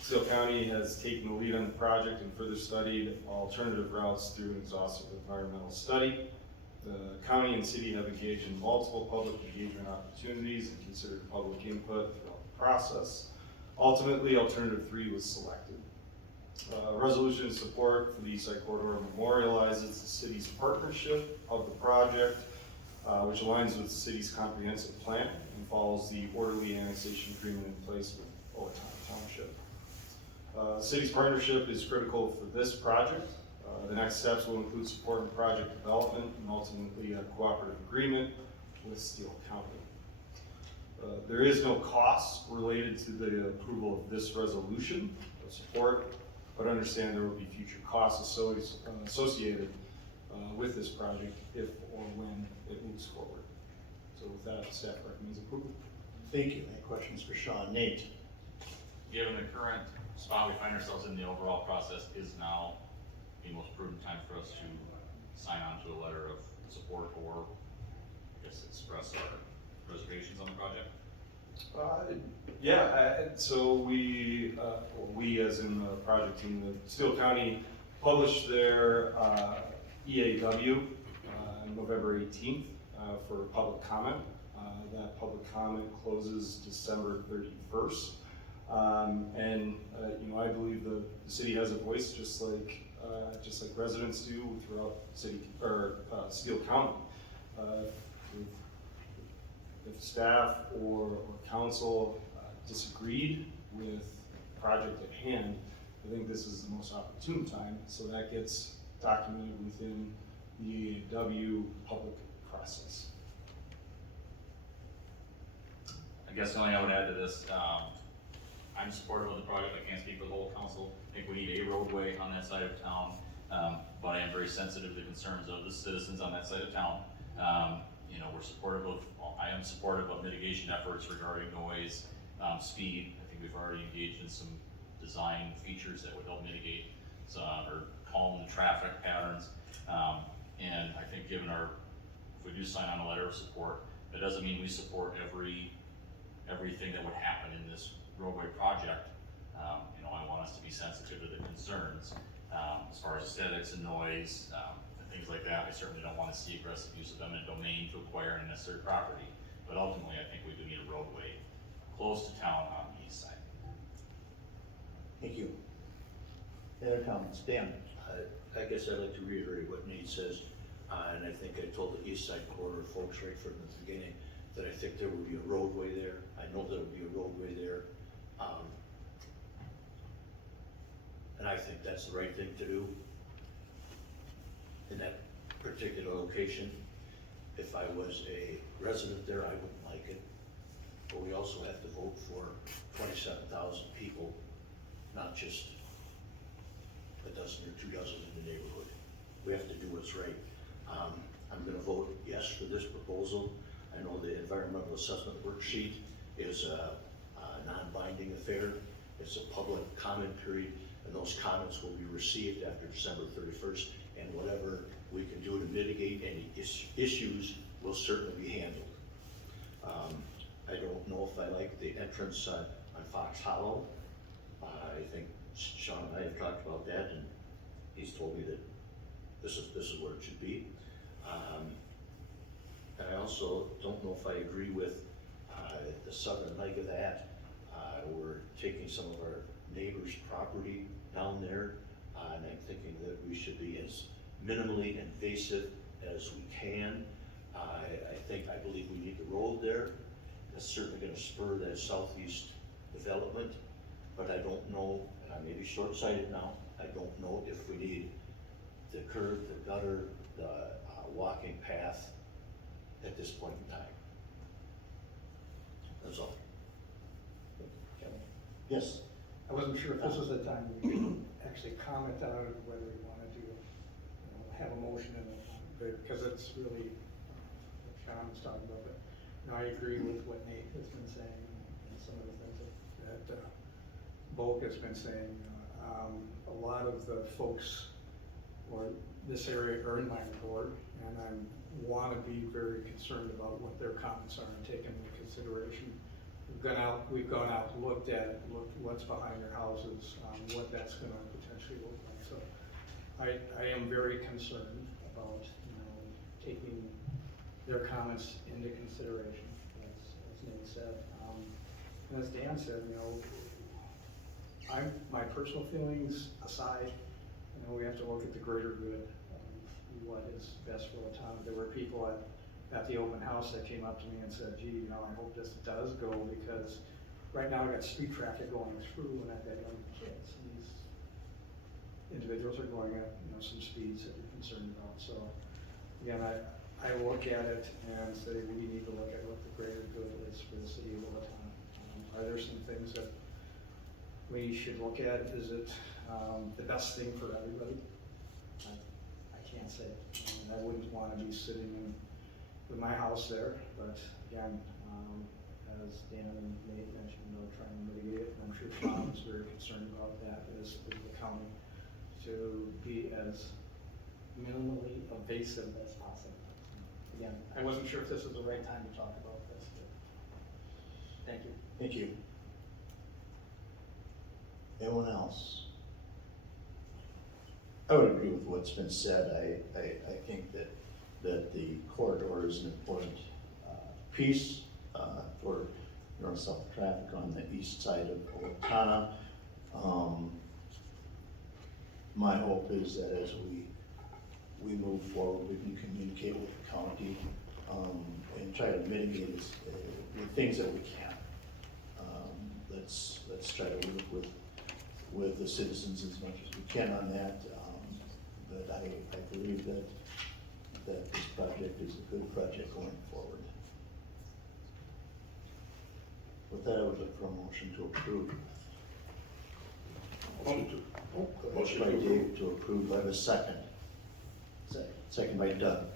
Steele County has taken the lead on the project and further studied alternative routes through an exhaustive environmental study. The county and city have engaged in multiple public engagement opportunities and considered public input throughout the process. Ultimately, alternative 3 was selected. Resolution of support for the East Side Corridor memorializes the city's partnership of the project, which aligns with the city's comprehensive plan and follows the orderly annexation agreement in place with Owatonna Township. The city's partnership is critical for this project. The next steps will include support in project development and ultimately a cooperative agreement with Steele County. There is no cost related to the approval of this resolution of support, but understand there will be future costs associated with this project if or when it moves forward. So with that, staff recommends approval. Thank you. Any questions for Sean? Nate? Given the current spot we find ourselves in, the overall process is now the most prudent time for us to sign on to a letter of support or, I guess, express our reservations on the project. So we as in the project team, the Steele County published their EAW on November 18th for public comment. That public comment closes December 31st. I believe the city has a voice just like residents do throughout Steele County. If staff or council disagreed with the project at hand, I think this is the most opportune time, so that gets documented within the EAW public process. I guess the only thing I would add to this, I'm supportive of the project. I can't speak for the whole council. I think we need a roadway on that side of town, but I am very sensitive to the concerns of the citizens on that side of town. I am supportive of mitigation efforts regarding noise, speed. I think we've already engaged in some design features that would help mitigate or calm the traffic patterns. And I think if we do sign on a letter of support, that doesn't mean we support everything that would happen in this roadway project. I want us to be sensitive to the concerns as far as aesthetics and noise and things like that. I certainly don't want to see aggressive use of eminent domain to acquire unnecessary property, but ultimately I think we do need a roadway close to town on the east side. Thank you. Any other comments? Dan? I guess I'd like to reiterate what Nate says, and I think I told the east side corridor folks right from the beginning that I think there would be a roadway there. I know there would be a roadway there. And I think that's the right thing to do in that particular location. If I was a resident there, I wouldn't like it. But we also have to vote for 27,000 people, not just a dozen or 2 dozen in the neighborhood. We have to do what's right. I'm gonna vote yes for this proposal. I know the environmental assessment worksheet is a non-binding affair. It's a public comment period, and those comments will be received after December 31st, and whatever we can do to mitigate any issues will certainly be handled. I don't know if I like the entrance on Fox Hollow. I think Sean and I have talked about that, and he's told me that this is where it should be. And I also don't know if I agree with the southern leg of that. We're taking some of our neighbors' property down there, and I'm thinking that we should be as minimally invasive as we can. I believe we need the road there. That's certainly going to spur that southeast development, but I don't know, and I may be short-sighted now, I don't know if we need the curb, the gutter, the walking path at this point in time. That's all. Yes? I wasn't sure if this was the time we could actually comment on it, whether we wanted to, have a motion in it, because it's really, what Sean was talking about, but, I agree with what Nate has been saying, and some of the things that Volk has been saying. A lot of the folks, or this area, are in my board, and I want to be very concerned about what their comments are and take into consideration. We've gone out, looked at what's behind their houses, what that's going to potentially look like. So I am very concerned about, taking their comments into consideration, as Nate said. And as Dan said, my personal feelings aside, we have to look at the greater good, what is best for the town. There were people at the open house that came up to me and said, gee, I hope this does go, because right now I got street traffic going through and I've got young kids. And these individuals are going at, some speeds that you're concerned about. So again, I look at it and say we need to look at what the greater good is for the city of Owatonna. Are there some things that we should look at? Is it the best thing for everybody? I can't say. I wouldn't want to be sitting in my house there, but again, as Dan and Nate mentioned, trying to mitigate it, and I'm sure Tom is very concerned about that, as the county, to be as minimally invasive as possible. Again, I wasn't sure if this was the right time to talk about this, but thank you. Thank you. Anyone else? I would agree with what's been said. I think that the corridor is an important piece for north-south traffic on the east side of Owatonna. My hope is that as we move forward, we can communicate with the county and try to mitigate the things that we can. Let's try to work with the citizens as much as we can on that. But I believe that this project is a good project going forward. With that, I would look for a motion to approve. Motion by Dave to approve. Do I have a second? Second by Doug.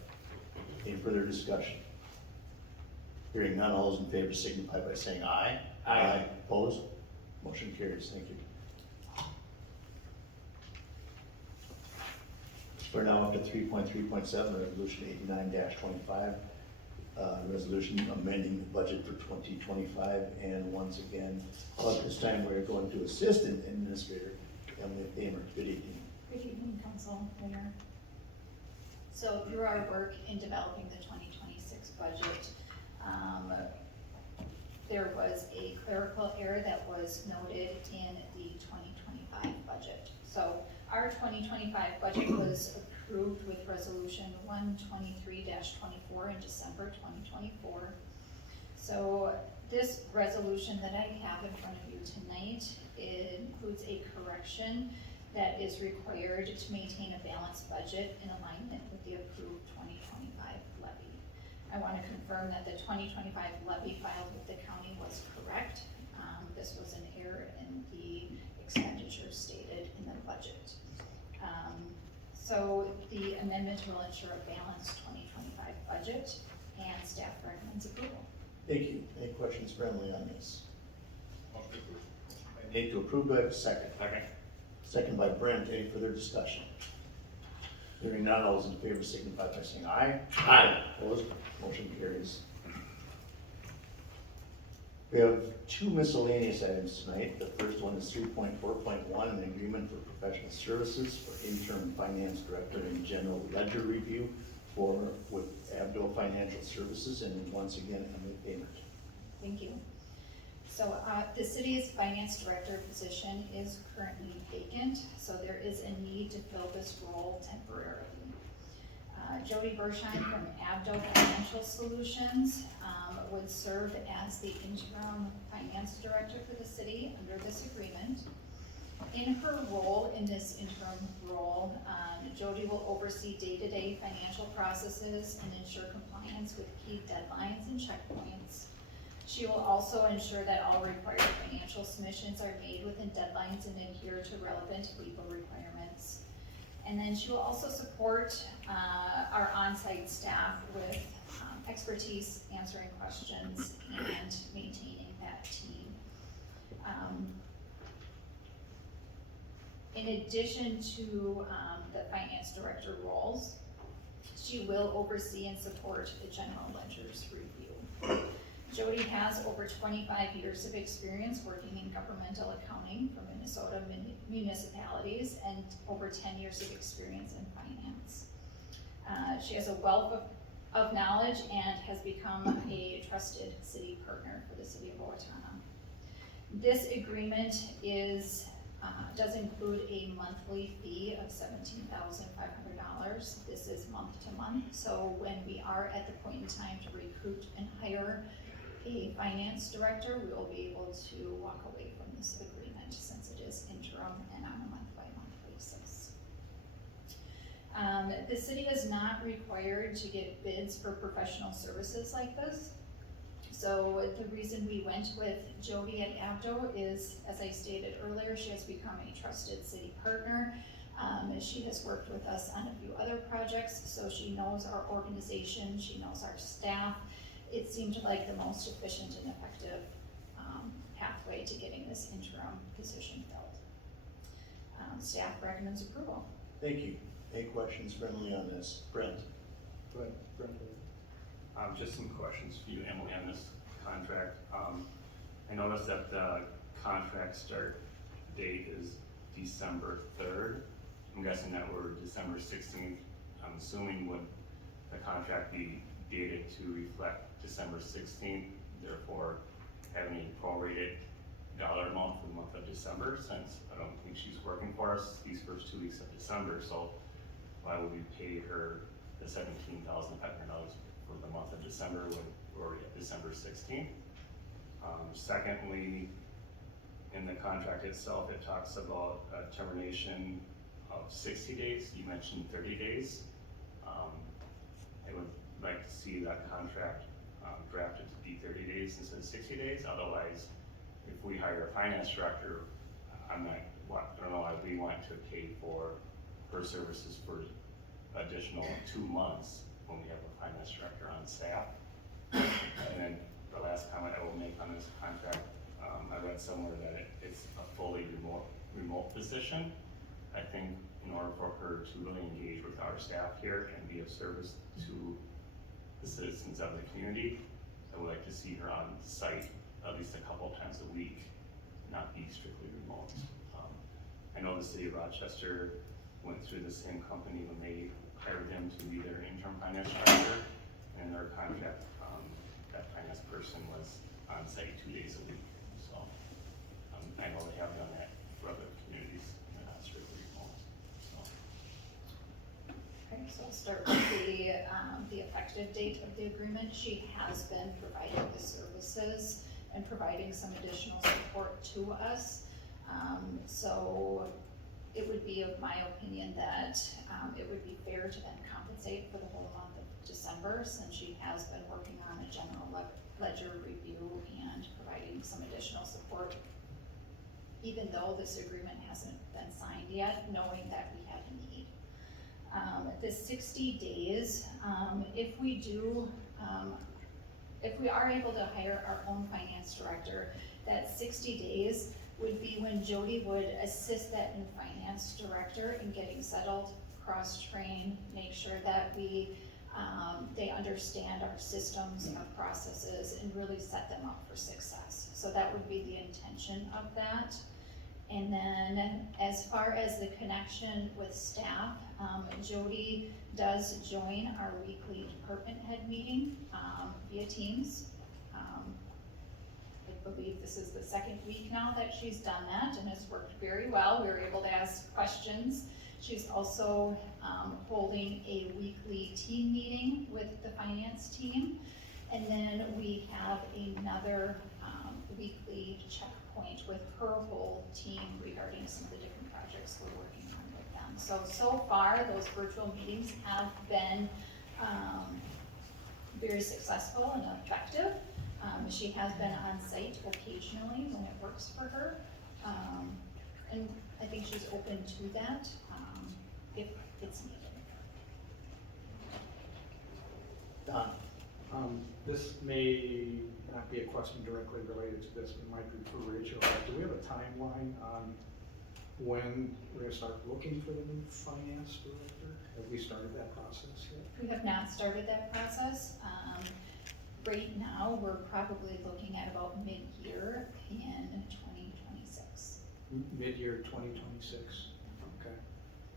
Any further discussion? Hearing none, all those in favor signify by saying aye. Aye. Opposed? Motion carries. Thank you. We're now up to 3.3.7, resolution 89-25. Resolution amending the budget for 2025, and once again, at this time, we're going to Assistant Administrator Emily Famer. Good evening. Good evening, Council, Mayor. So through our work in developing the 2026 budget, there was a clerical error that was noted in the 2025 budget. So our 2025 budget was approved with resolution 123-24 in December 2024. So this resolution that I have in front of you tonight, it includes a correction that is required to maintain a balanced budget in alignment with the approved 2025 levy. I want to confirm that the 2025 levy filed with the county was correct. This was an error in the expenditure stated in the budget. So the amendment will ensure a balanced 2025 budget, and staff recommends approval. Thank you. Any questions for Emily on this? I need to approve. Do I have a second? Second. Second by Brent. Any further discussion? Hearing none, all those in favor signify by saying aye. Aye. Opposed? Motion carries. We have two miscellaneous items tonight. The first one is 3.4.1, an agreement for professional services for interim finance director and general ledger review with Abdo Financial Services, and once again, Emily Famer. Thank you. So the city's finance director position is currently vacant, so there is a need to fill this role temporarily. Jody Bershheim from Abdo Financial Solutions would serve as the interim finance director for the city under this agreement. In her role, in this interim role, Jody will oversee day-to-day financial processes and ensure compliance with key deadlines and checkpoints. She will also ensure that all required financial submissions are made within deadlines and adhere to relevant legal requirements. And then she will also support our on-site staff with expertise, answering questions, and maintaining that team. In addition to the finance director roles, she will oversee and support the general ledger's review. Jody has over 25 years of experience working in governmental accounting for Minnesota municipalities and over 10 years of experience in finance. She has a wealth of knowledge and has become a trusted city partner for the city of Owatonna. This agreement does include a monthly fee of $17,500. This is month to month, so when we are at the point in time to recruit and hire a finance director, we will be able to walk away from this agreement since it is interim and on a month-by-month basis. The city is not required to get bids for professional services like this. So the reason we went with Jody at Abdo is, as I stated earlier, she has become a trusted city partner. She has worked with us on a few other projects, so she knows our organization, she knows our staff. It seemed like the most efficient and effective pathway to getting this interim position filled. Staff recommends approval. Thank you. Any questions for Emily on this? Brent? Go ahead, Brent. Just some questions for you, Emily, on this contract. I noticed that the contract start date is December 3rd. I'm guessing that we're December 16th. I'm assuming would the contract be dated to reflect December 16th, therefore having a prorated dollar amount for the month of December, since I don't think she's working for us these first 2 weeks of December, so why would we pay her the $17,500 for the month of December when we're already at December 16th? Secondly, in the contract itself, it talks about a termination of 60 days. You mentioned 30 days. I would like to see that contract drafted to be 30 days instead of 60 days. Otherwise, if we hire a finance director, I don't know why we want to pay for her services for additional 2 months when we have a finance director on staff. And then the last comment I will make on this contract, I read somewhere that it's a fully remote position. I think in order for her to really engage with our staff here and be of service to the citizens of the community, I would like to see her on site at least a couple times a week, not be strictly remote. I know the city of Rochester went through the same company when they hired him to be their interim finance director, and their contract, that finance person was on site 2 days a week. So I know they have done that for other communities, and they're not strictly remote. So. Okay, so I'll start with the effective date of the agreement. She has been providing the services and providing some additional support to us. So it would be of my opinion that it would be fair to then compensate for the whole month of December, since she has been working on a general ledger review and providing some additional support, even though this agreement hasn't been signed yet, knowing that we have a need. The 60 days, if we are able to hire our own finance director, that 60 days would be when Jody would assist that new finance director in getting settled, cross-train, make sure that they understand our systems, our processes, and really set them up for success. So that would be the intention of that. And then as far as the connection with staff, Jody does join our weekly department head meeting via Teams. I believe this is the second week now that she's done that, and has worked very well. We were able to ask questions. She's also holding a weekly team meeting with the finance team. And then we have another weekly checkpoint with her whole team regarding some of the different projects we're working on with them. So far, those virtual meetings have been very successful and effective. She has been on site occasionally when it works for her. And I think she's open to that if it's needed. Don? This may not be a question directly related to this, but it might be for Rachel. Do we have a timeline on when we're gonna start looking for the new finance director? Have we started that process yet? We have not started that process. Right now, we're probably looking at about mid-year in 2026. Mid-year 2026, okay.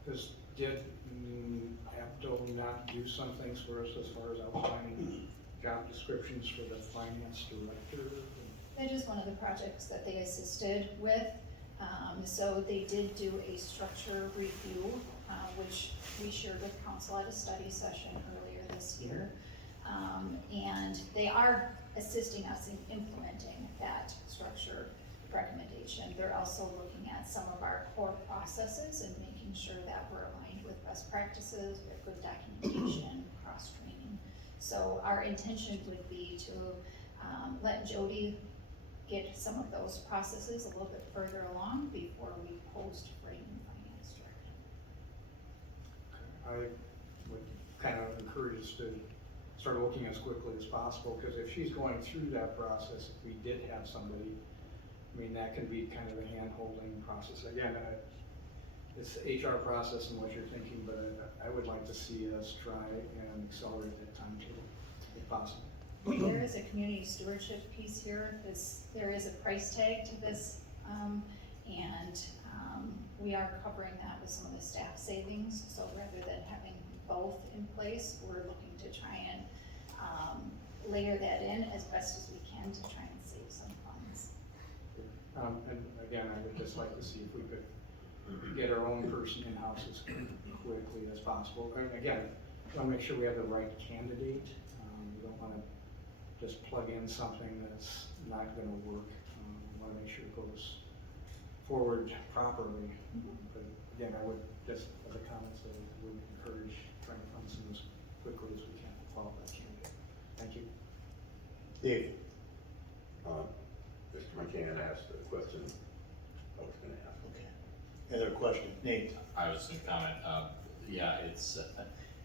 Because did Apto not do some things for us as far as outlining job descriptions for the finance director? That is one of the projects that they assisted with. So they did do a structure review, which we shared with council at a study session earlier this year. And they are assisting us in implementing that structure recommendation. They're also looking at some of our core processes and making sure that we're aligned with best practices, we have good documentation, cross-training. So our intention would be to let Jody get some of those processes a little bit further along before we post for a new finance director. I would kind of encourage us to start looking as quickly as possible, because if she's going through that process, if we did have somebody, I mean, that can be kind of a hand-holding process. Again, it's the HR process and what you're thinking, but I would like to see us try and accelerate that timetable if possible. There is a community stewardship piece here. There is a price tag to this, and we are covering that with some of the staff savings. So rather than having both in place, we're looking to try and layer that in as best as we can to try and save some funds. And again, I would just like to see if we could get our own person in-house as quickly as possible. And again, we want to make sure we have the right candidate. We don't want to just plug in something that's not going to work. We want to make sure it goes forward properly. But again, I would just, as a comment, so we would encourage trying to fund some as quickly as we can to qualify candidate. Thank you. Dave? Mr. McCann asked a question I was gonna ask. Okay. Any other question? Nate? I was just gonna comment, yeah,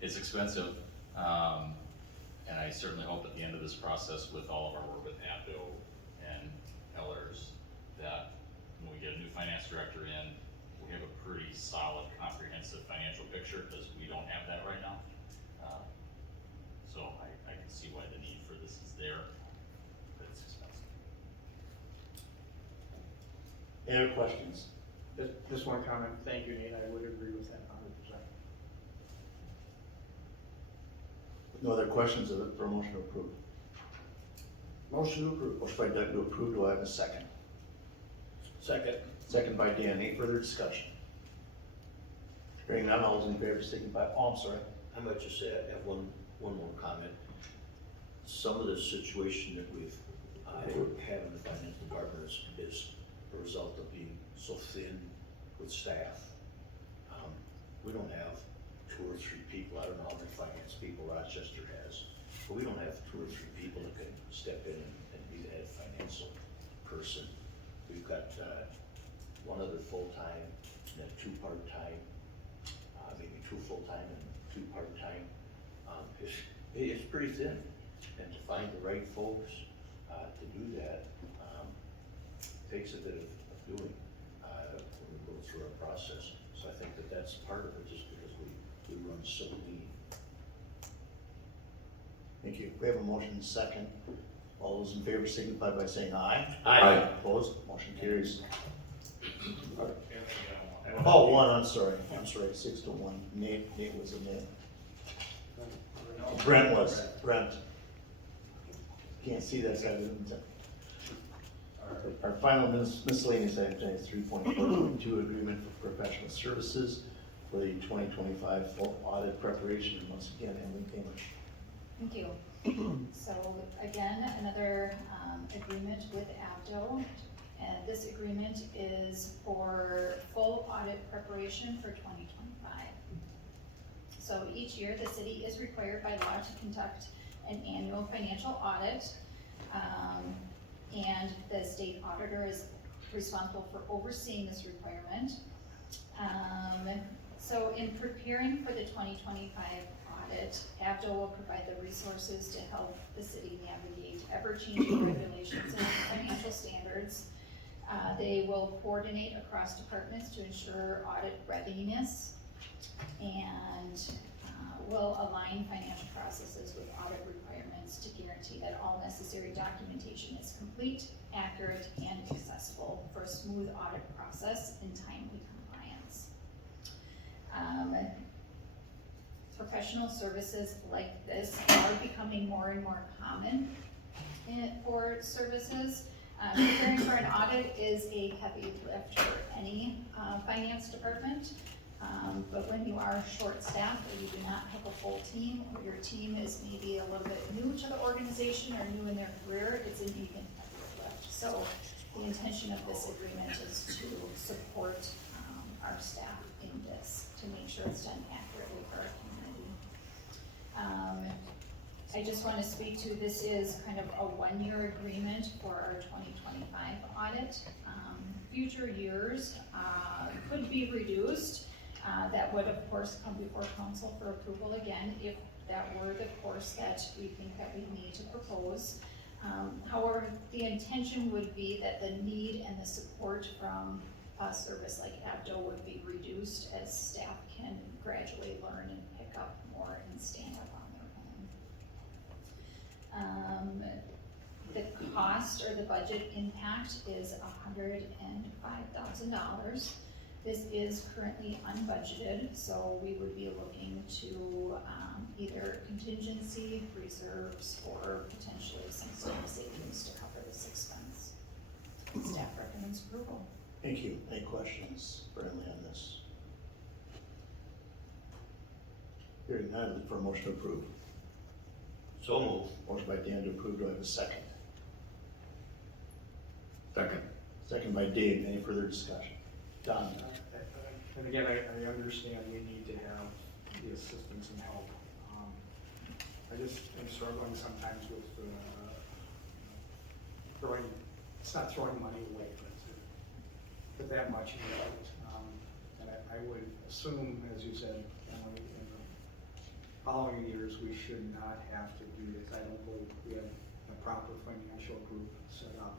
it's expensive, and I certainly hope at the end of this process with all of our work with APDO and Ellers, that when we get a new finance director in, we have a pretty solid, comprehensive financial picture, because we don't have that right now. So I can see why the need for this is there, but it's expensive. Any other questions? Just one comment. Thank you, Nate. I would agree with that 100%. No other questions for a motion to approve? Motion to approve. Motion by Doug to approve, do I have a second? Second. Second by Dan, any further discussion? Hearing none, all those in favor signify, I'm sorry. I might just say, I have one more comment. Some of the situation that we've had in the finance department is a result of being so thin with staff. We don't have 2 or 3 people, I don't know how many finance people Rochester has, but we don't have 2 or 3 people that can step in and be the head financial person. We've got 1 other full-time, and then 2 part-time, maybe 2 full-time and 2 part-time. It's pretty thin, and to find the right folks to do that takes a bit of doing when we go through our process. So I think that's part of it, just because we run so lean. Thank you. We have a motion second. All those in favor signify by saying aye. Aye. Opposed? Motion carries. Oh, 1, I'm sorry, 6-1. Nate was a nay. Brent. Can't see that side of it. Our final miscellaneous item tonight is 3.4.2 agreement for professional services for the 2025 full audit preparation. And once again, Emily Payment. Thank you. So again, another agreement with APDO, and this agreement is for full audit preparation for 2025. So each year, the city is required by law to conduct an annual financial audit, and the state auditor is responsible for overseeing this requirement. So in preparing for the 2025 audit, APDO will provide the resources to help the city navigate ever-changing regulations and financial standards. They will coordinate across departments to ensure audit readiness, and will align financial processes with audit requirements to guarantee that all necessary documentation is complete, accurate, and accessible for a smooth audit process and timely compliance. Professional services like this are becoming more and more common for services. Preparing for an audit is a heavy lift for any finance department. But when you are short-staffed or you do not have a full team, or your team is maybe a little bit new to the organization or new in their career, it's an even heavier lift. So the intention of this agreement is to support our staff in this, to make sure it's done accurately for our community. I just want to speak to, this is kind of a 1-year agreement for our 2025 audit. Future years could be reduced. That would, of course, come before council for approval again, if that were the course that we think that we need to propose. However, the intention would be that the need and the support from a service like ABDO would be reduced as staff can gradually learn and pick up more and stand up on their own. The cost or the budget impact is $105,000. This is currently unbudgeted, so we would be looking to either contingency, reserves, or potentially some staff savings to cover this expense. Staff recommends approval. Thank you. Any questions for Emily on this? Hearing none, look for a motion to approve. So move. Motion by Dan to approve, do I have a second? Second. Second by Dave, any further discussion? Don? And again, I understand we need to have the assistance and help. I just am struggling sometimes with it's not throwing money away, but that much into it. And I would assume, as you said, Emily, in the following years, we should not have to do this. I don't believe we have a proper financial group set up.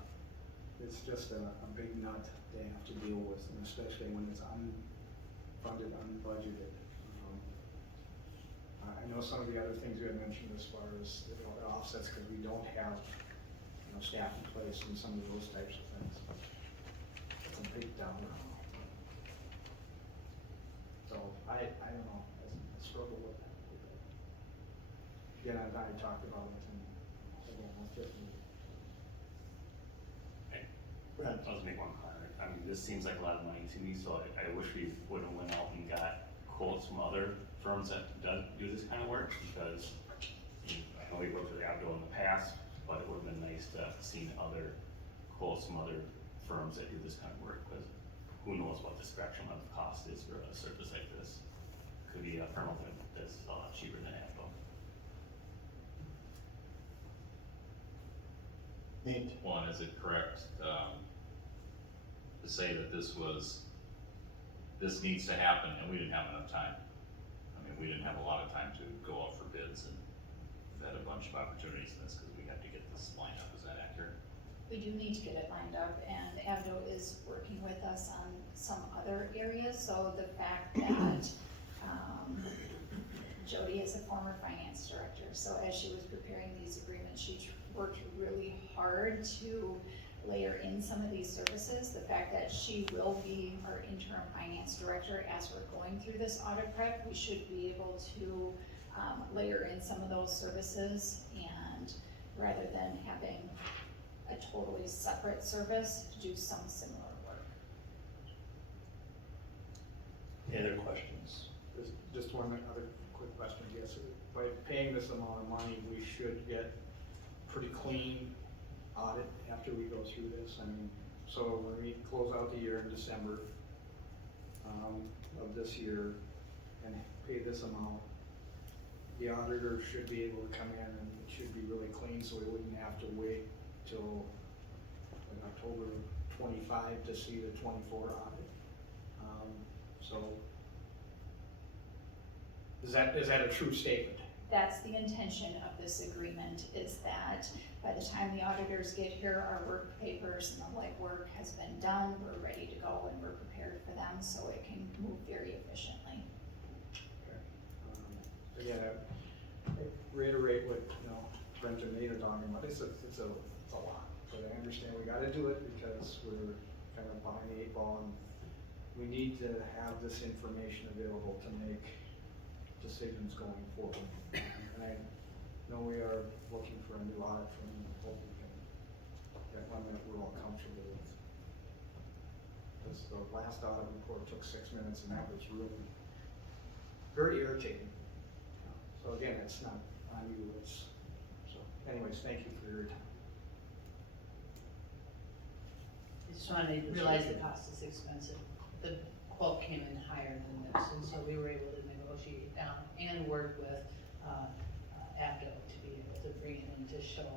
It's just a big nut to have to deal with, and especially when it's unfunded, unbudgeted. I know some of the other things you had mentioned as far as the offsets, because we don't have staff in place and some of those types of things. It's a big downer. So I don't know, I struggle with that. Again, I talked about it, and again, that's just me. Brent? I'll just make one comment. I mean, this seems like a lot of money to me, so I wish we would have went out and got quotes from other firms that do this kind of work, because I know we worked with Abdo in the past, but it would have been nice to have seen other quotes from other firms that do this kind of work, because who knows what the spectrum of cost is for a service like this. Could be a permanent that's a lot cheaper than Abdo. Nate? One, is it correct, to say that this needs to happen and we didn't have enough time? I mean, we didn't have a lot of time to go out for bids and we've had a bunch of opportunities in this because we have to get this lined up. Is that accurate? We do need to get it lined up, and ABDO is working with us on some other areas, so the fact that Jody is a former finance director, so as she was preparing these agreements, she worked really hard to layer in some of these services. The fact that she will be our interim finance director as we're going through this audit prep, we should be able to layer in some of those services, and rather than having a totally separate service, do some similar work. Any other questions? Just one other quick question, I guess. By paying this amount of money, we should get pretty clean audit after we go through this. I mean, so when we close out the year in December of this year and pay this amount, the auditor should be able to come in and it should be really clean, so we wouldn't have to wait till like October 25 to see the 24 audit. So is that a true statement? That's the intention of this agreement, is that by the time the auditors get here, our work papers and the legwork has been done, we're ready to go and we're prepared for them, so it can move very efficiently. Again, I reiterate what, Brent and Nate are talking about. It's a lot, but I understand we gotta do it because we're kind of behind the 8 ball, and we need to have this information available to make decisions going forward. And I know we are looking for a new audit from, hope we can get one that we're all comfortable with. Because the last audit report took 6 minutes, and that was really very irritating. So again, it's not on you, so anyways, thank you for your time. I just wanted to realize the cost is expensive. The quote came in higher than this, and so we were able to negotiate down and work with ABDO to be able to bring it in to show,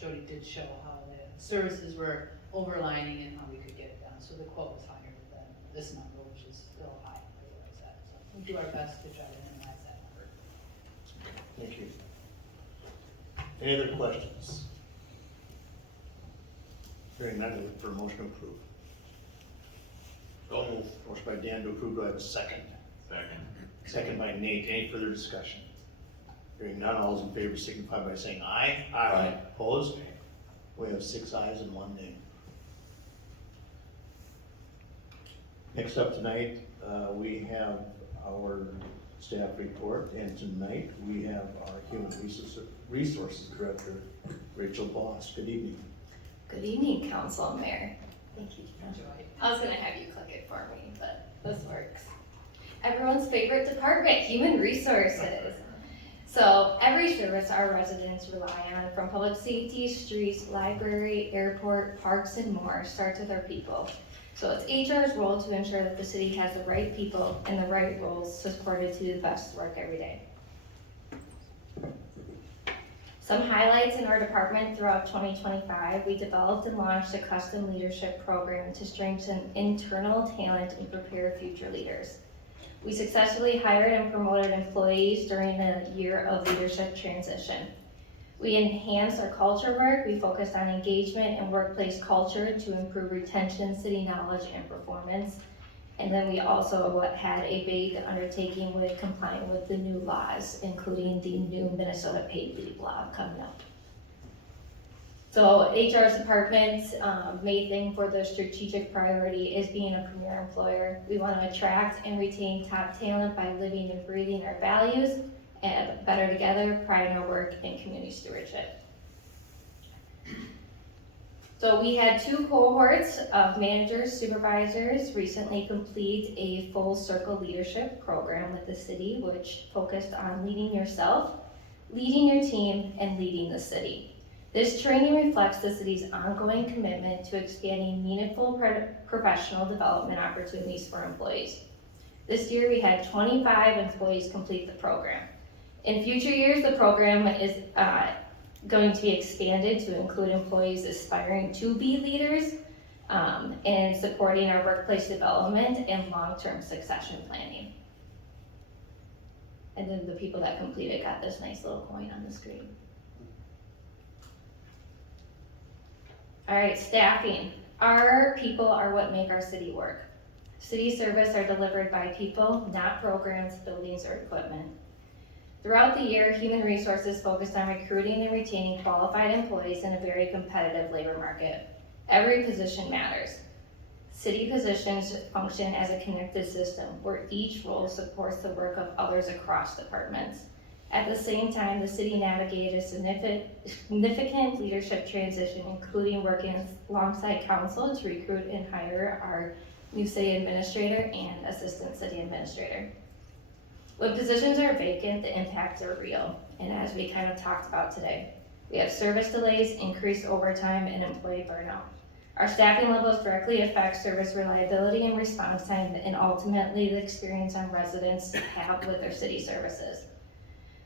Jody did show how the services were overlining and how we could get it done. So the quote was higher than this number, which is still high, I realize that. So we do our best to try to minimize that number. Thank you. Any other questions? Hearing none, I look for a motion to approve. So moved. Motion by Dan to approve, do I have a second? Second. Second by Nate, any further discussion? Hearing none, all those in favor signify by saying aye. Aye. Opposed? We have 6 ayes and 1 nay. Next up tonight, we have our staff report, and tonight we have our Human Resources Director, Rachel Boss. Good evening. Good evening, Council and Mayor. Thank you. I was gonna have you click it for me, but this works. Everyone's favorite department, Human Resources. So every service our residents rely on, from public safety, streets, library, airport, parks, and more, starts with our people. So it's HR's role to ensure that the city has the right people and the right roles supported to do the best work every day. Some highlights in our department throughout 2025, we developed and launched a custom leadership program to strengthen internal talent and prepare future leaders. We successfully hired and promoted employees during the year of leadership transition. We enhanced our culture work. We focused on engagement and workplace culture to improve retention, city knowledge, and performance. And then we also had a big undertaking with complying with the new laws, including the new Minnesota paid leave law coming up. So HR's department's main thing for the strategic priority is being a premier employer. We want to attract and retain top talent by living and breathing our values, and better together, pride in our work, and community stewardship. So we had 2 cohorts of managers, supervisors recently complete a full circle leadership program with the city, which focused on leading yourself, leading your team, and leading the city. This training reflects the city's ongoing commitment to expanding meaningful professional development opportunities for employees. This year we had 25 employees complete the program. In future years, the program is going to be expanded to include employees aspiring to be leaders and supporting our workplace development and long-term succession planning. And then the people that completed got this nice little coin on the screen. All right, staffing. Our people are what make our city work. City service are delivered by people, not programs, buildings, or equipment. Throughout the year, Human Resources focused on recruiting and retaining qualified employees in a very competitive labor market. Every position matters. City positions function as a connected system where each role supports the work of others across departments. At the same time, the city navigated a significant leadership transition, including working alongside council to recruit and hire our new city administrator and assistant city administrator. When positions are vacant, the impacts are real, and as we kind of talked about today, we have service delays, increased overtime, and employee burnout. Our staffing levels directly affect service reliability and response time, and ultimately the experience our residents have with their city services.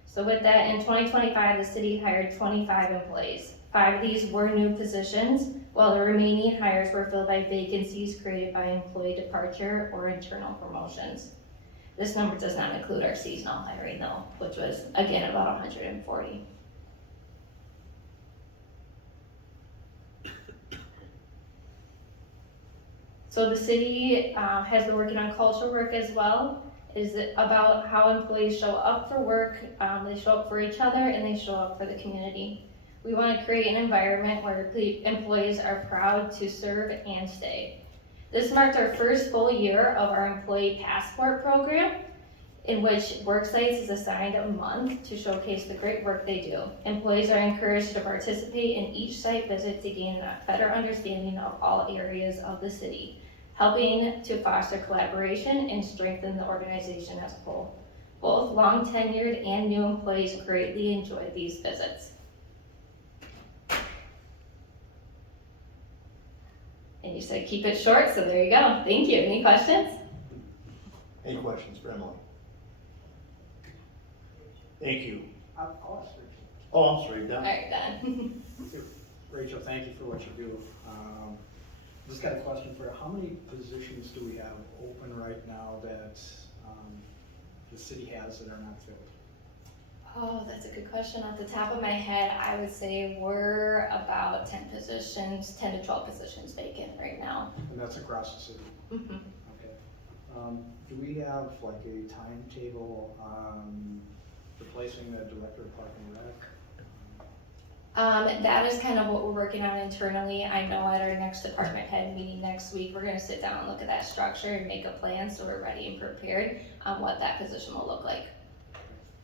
So with that, in 2025, the city hired 25 employees. 5 of these were new positions, while the remaining hires were filled by vacancies created by employee departure or internal promotions. This number does not include our seasonal hiring though, which was again about 140. So the city has been working on culture work as well. Is about how employees show up for work, they show up for each other, and they show up for the community. We want to create an environment where employees are proud to serve and stay. This marked our first full year of our employee passport program, in which worksites is assigned a month to showcase the great work they do. Employees are encouraged to participate in each site visit to gain a better understanding of all areas of the city, helping to foster collaboration and strengthen the organization as a whole. Both long-tenured and new employees greatly enjoyed these visits. And you said keep it short, so there you go. Thank you. Any questions? Any questions for Emily? Thank you. I'll ask Rachel. Oh, I'm sorry, Don. All right, done. Rachel, thank you for what you do. Just got a question for you. How many positions do we have open right now that the city has that are not filled? Oh, that's a good question. Off the top of my head, I would say we're about 10 to 12 positions vacant right now. And that's across the city? Mhm. Okay. Do we have like a timetable on replacing the director of Park and Rec? That is kind of what we're working on internally. I know at our next department head meeting next week, we're gonna sit down and look at that structure and make a plan so we're ready and prepared on what that position will look like.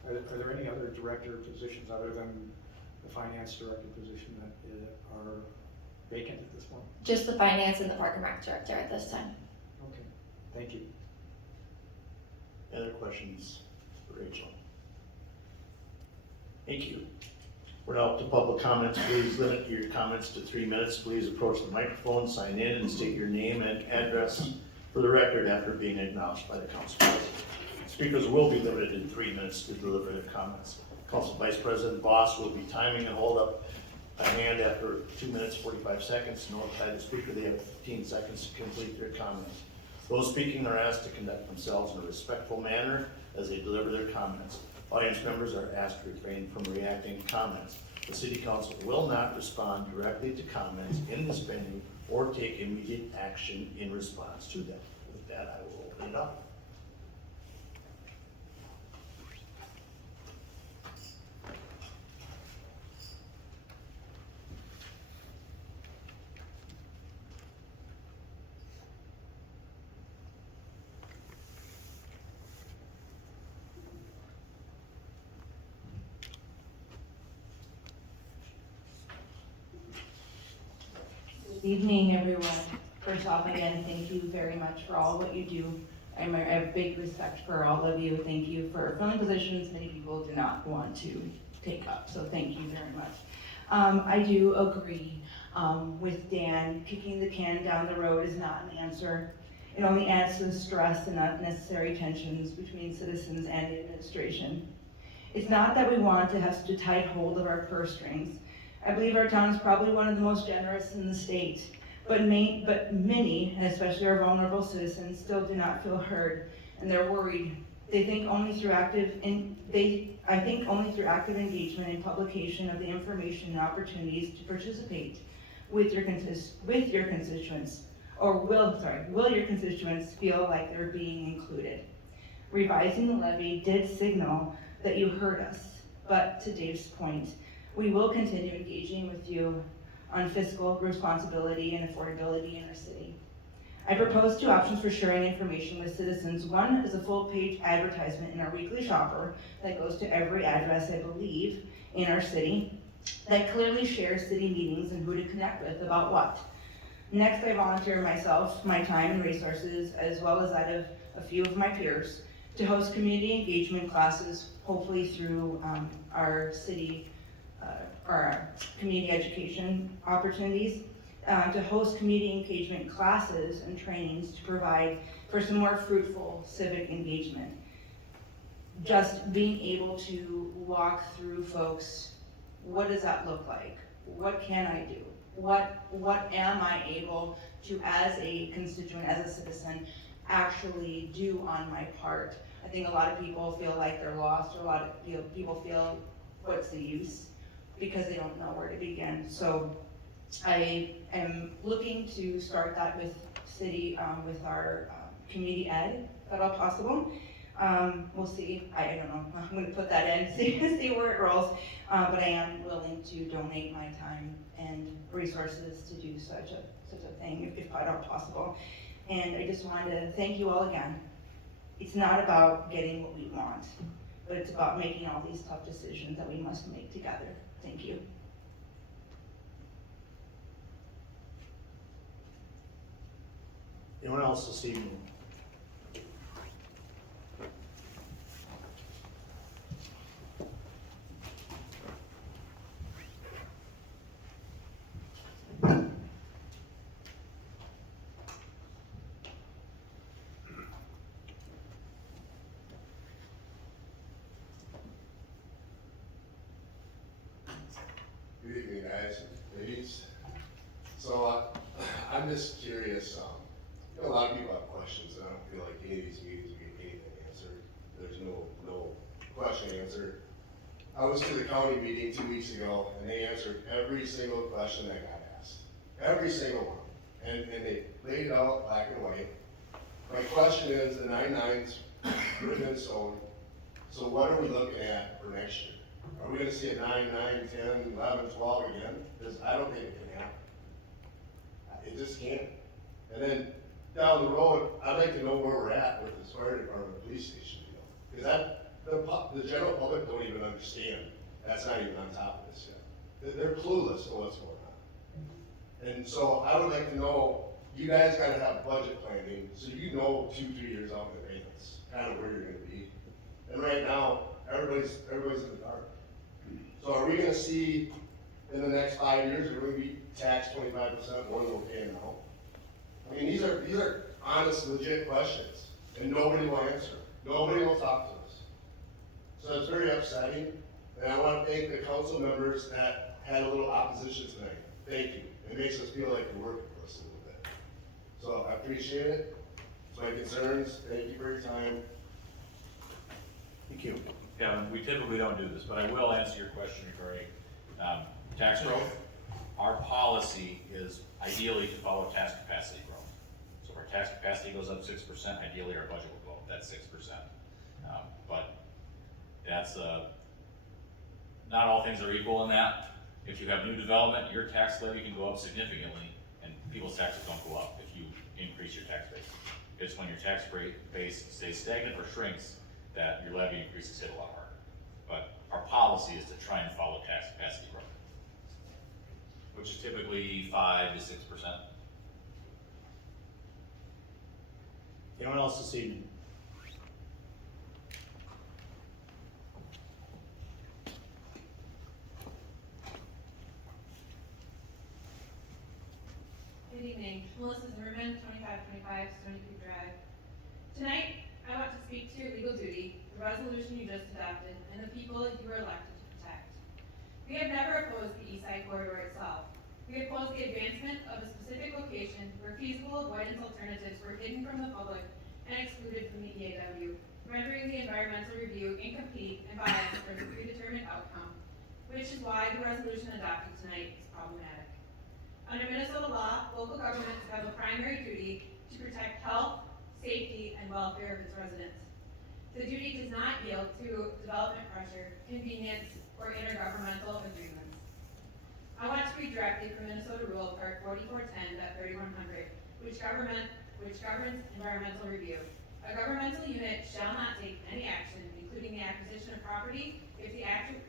Are there any other director positions other than the finance director position that are vacant at this point? Just the finance and the park and rec director at this time. Okay, thank you. Other questions for Rachel? Thank you. We're now up to public comments. Please limit your comments to 3 minutes. Please approach the microphone, sign in, and state your name and address for the record after being acknowledged by the council president. Speakers will be limited in 3 minutes to deliver their comments. Council Vice President Boss will be timing and hold up a hand after 2 minutes, 45 seconds. Notify the speaker they have 15 seconds to complete their comments. Those speaking are asked to conduct themselves in a respectful manner as they deliver their comments. Audience members are asked to refrain from reacting to comments. The City Council will not respond directly to comments in this venue or take immediate action in response to them. With that, I will open it up. Good evening, everyone. First off, again, thank you very much for all what you do. I have big respect for all of you. Thank you for filling positions many people do not want to take up, so thank you very much. I do agree with Dan, kicking the can down the road is not an answer. It only adds to the stress and unnecessary tensions between citizens and the administration. It's not that we want to have such a tight hold of our purse strings. I believe our town is probably one of the most generous in the state, but many, and especially our vulnerable citizens, still do not feel heard, and they're worried. I think only through active engagement and publication of the information and opportunities to participate with your constituents, or will your constituents feel like they're being included? Revising the levy did signal that you heard us, but to Dave's point, we will continue engaging with you on fiscal responsibility and affordability in our city. I propose 2 options for sharing information with citizens. One is a full-page advertisement in our weekly shopper that goes to every address, I believe, in our city, that clearly shares city meetings and who to connect with about what. Next, I volunteer myself, my time and resources, as well as that of a few of my peers, to host community engagement classes, hopefully through our city our community education opportunities, to host community engagement classes and trainings to provide for some more fruitful civic engagement. Just being able to walk through folks, what does that look like? What can I do? What am I able to, as a constituent, as a citizen, actually do on my part? I think a lot of people feel like they're lost, or a lot of people feel, what's the use? Because they don't know where to begin. So I am looking to start that with city, with our community ed, if at all possible. We'll see, I don't know, I'm gonna put that in, see where it rolls. But I am willing to donate my time and resources to do such a thing, if at all possible. And I just wanted to thank you all again. It's not about getting what we want, but it's about making all these tough decisions that we must make together. Thank you. Anyone else this evening? Good evening, guys and ladies. So I'm just curious, a lot of people have questions, and I don't feel like any of these meetings we get anything answered. There's no question answered. I was to the county meeting 2 weeks ago, and they answered every single question that got asked. Every single one. And they laid it out black and white. My question is, the 9/9s written in stone, so what are we looking at for next year? Are we gonna see a 9, 9, 10, 11, 12 again? Because I don't think it can happen. It just can't. And then down the road, I'd like to know where we're at with this fire department, police station deal. Because the general public don't even understand. That's not even on top of this yet. They're clueless to what's going on. And so I would like to know, you guys gotta have budget planning, so you know 2-3 years out in advance, kind of where you're gonna be. And right now, everybody's in the dark. So are we gonna see in the next 5 years, are we gonna be taxed 25% more than we're paying now? I mean, these are honest, legit questions, and nobody will answer them. Nobody will talk to us. So it's very upsetting, and I want to thank the council members that had a little opposition tonight. Thank you. It makes us feel like you're working for us a little bit. So I appreciate it. It's my concerns. Thank you for your time. Thank you. Kevin, we typically don't do this, but I will answer your question regarding tax growth. Our policy is ideally to follow tax capacity growth. So if our tax capacity goes up 6%, ideally our budget will go up that 6%. But that's, not all things are equal in that. If you have new development, your tax levy can go up significantly, and people's taxes don't go up if you increase your tax base. It's when your tax base stays stagnant or shrinks that your levy increases hit a lot harder. But our policy is to try and follow tax capacity growth, which is typically 5 to 6%. Anyone else this evening? Good evening, Melissa Zimmerman, 2525 Stony Creek Drive. Tonight, I want to speak to your legal duty, the resolution you just adopted, and the people you were elected to protect. We have never opposed the East Side Corridor itself. We oppose the advancement of a specific location where feasible avoidance alternatives were hidden from the public and excluded from the EAW, rendering the environmental review incomplete and biased for the predetermined outcome, which is why the resolution adopted tonight is problematic. Under Minnesota law, local governments have a primary duty to protect health, safety, and welfare of its residents. The duty does not yield to development pressure, convenience, or intergovernmental agreements. I want to read directly from Minnesota Rule Part 4410.3100, which governs environmental review. A governmental unit shall not take any action, including the acquisition of property, if the action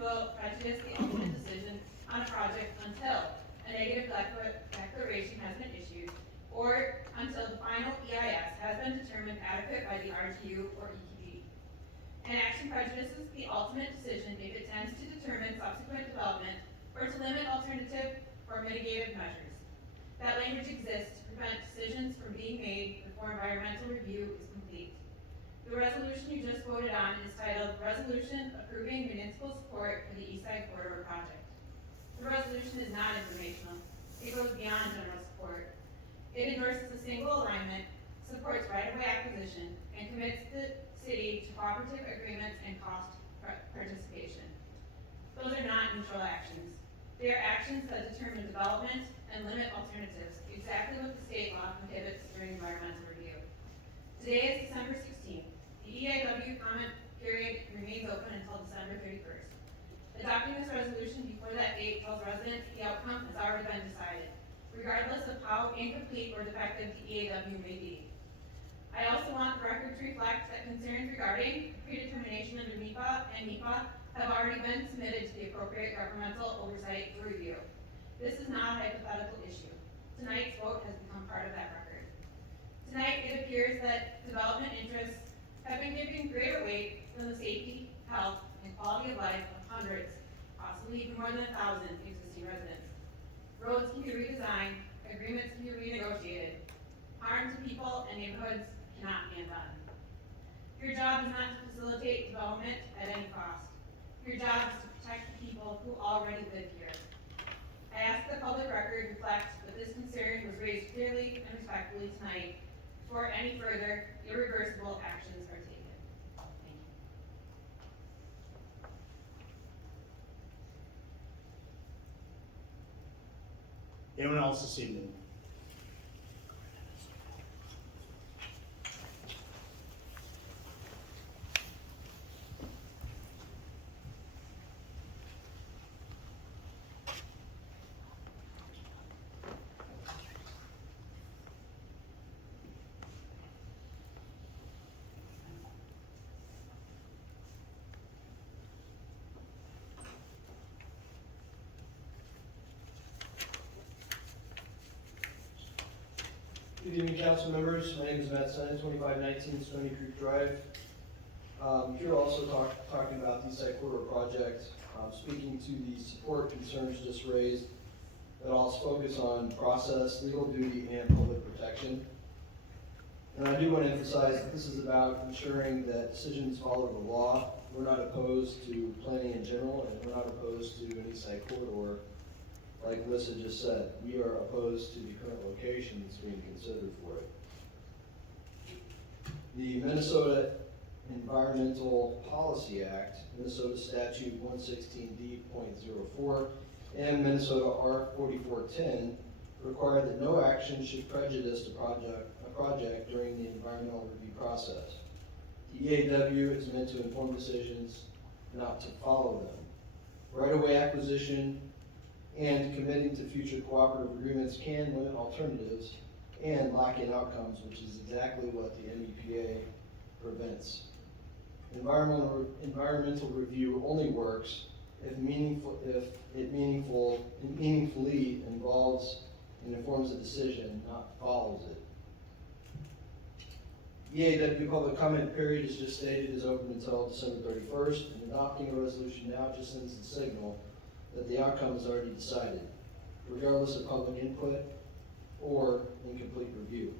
will prejudice the ultimate decision on a project until a negative declaration has been issued, or until the final EIS has been determined adequate by the RTU or EQD. An action prejudices the ultimate decision if it tends to determine subsequent development or to limit alternative or mitigative measures. That language exists to prevent decisions from being made before environmental review is complete. The resolution you just voted on is titled Resolution Approving Municipal Support for the East Side Corridor Project. The resolution is not informational. It goes beyond general support. It endorses a single alignment, supports right-of-way acquisition, and commits the city to cooperative agreements and cost participation. Those are not neutral actions. They are actions that determine development and limit alternatives, exactly what the state law prohibits during environmental review. Today is December 16th. The EAW comment period remains open until December 31st. Adopting this resolution before that date tells residents the outcome has already been decided, regardless of how incomplete or defective the EAW may be. I also want the record to reflect that concerns regarding predetermination under MEPA and MEPA have already been submitted to the appropriate governmental oversight for review. This is not a hypothetical issue. Tonight's vote has become part of that record. Tonight, it appears that development interests have been given greater weight than the safety, health, and quality of life of hundreds, possibly even more than 1,000 existing residents. Roads can be redesigned, agreements can be renegotiated. Harm to people and neighborhoods cannot be undone. Your job is not to facilitate development at any cost. Your job is to protect the people who already live here. I ask the public record reflect that this concern was raised clearly and respectfully tonight before any further irreversible actions are taken. Anyone else this evening? Good evening, council members. My name is Matt Stein, 2519 Stony Creek Drive. Here also talking about the East Side Corridor project, speaking to the support concerns just raised, that I'll focus on process, legal duty, and public protection. And I do want to emphasize that this is about ensuring that decisions follow the law. We're not opposed to planning in general, and we're not opposed to an East Side Corridor. Like Alyssa just said, we are opposed to the current locations being considered for it. The Minnesota Environmental Policy Act, Minnesota Statute 116D.04, and Minnesota R4410 require that no action should prejudice a project during the environmental review process. The EAW is meant to inform decisions, not to follow them. Right-of-way acquisition and committing to future cooperative agreements can limit alternatives and lock in outcomes, which is exactly what the MEPA prevents. Environmental review only works if it meaningfully involves and informs a decision, not follows it. EAW public comment period, as just stated, is open until December 31st, and adopting a resolution now just sends the signal that the outcome is already decided, regardless of public input or incomplete review.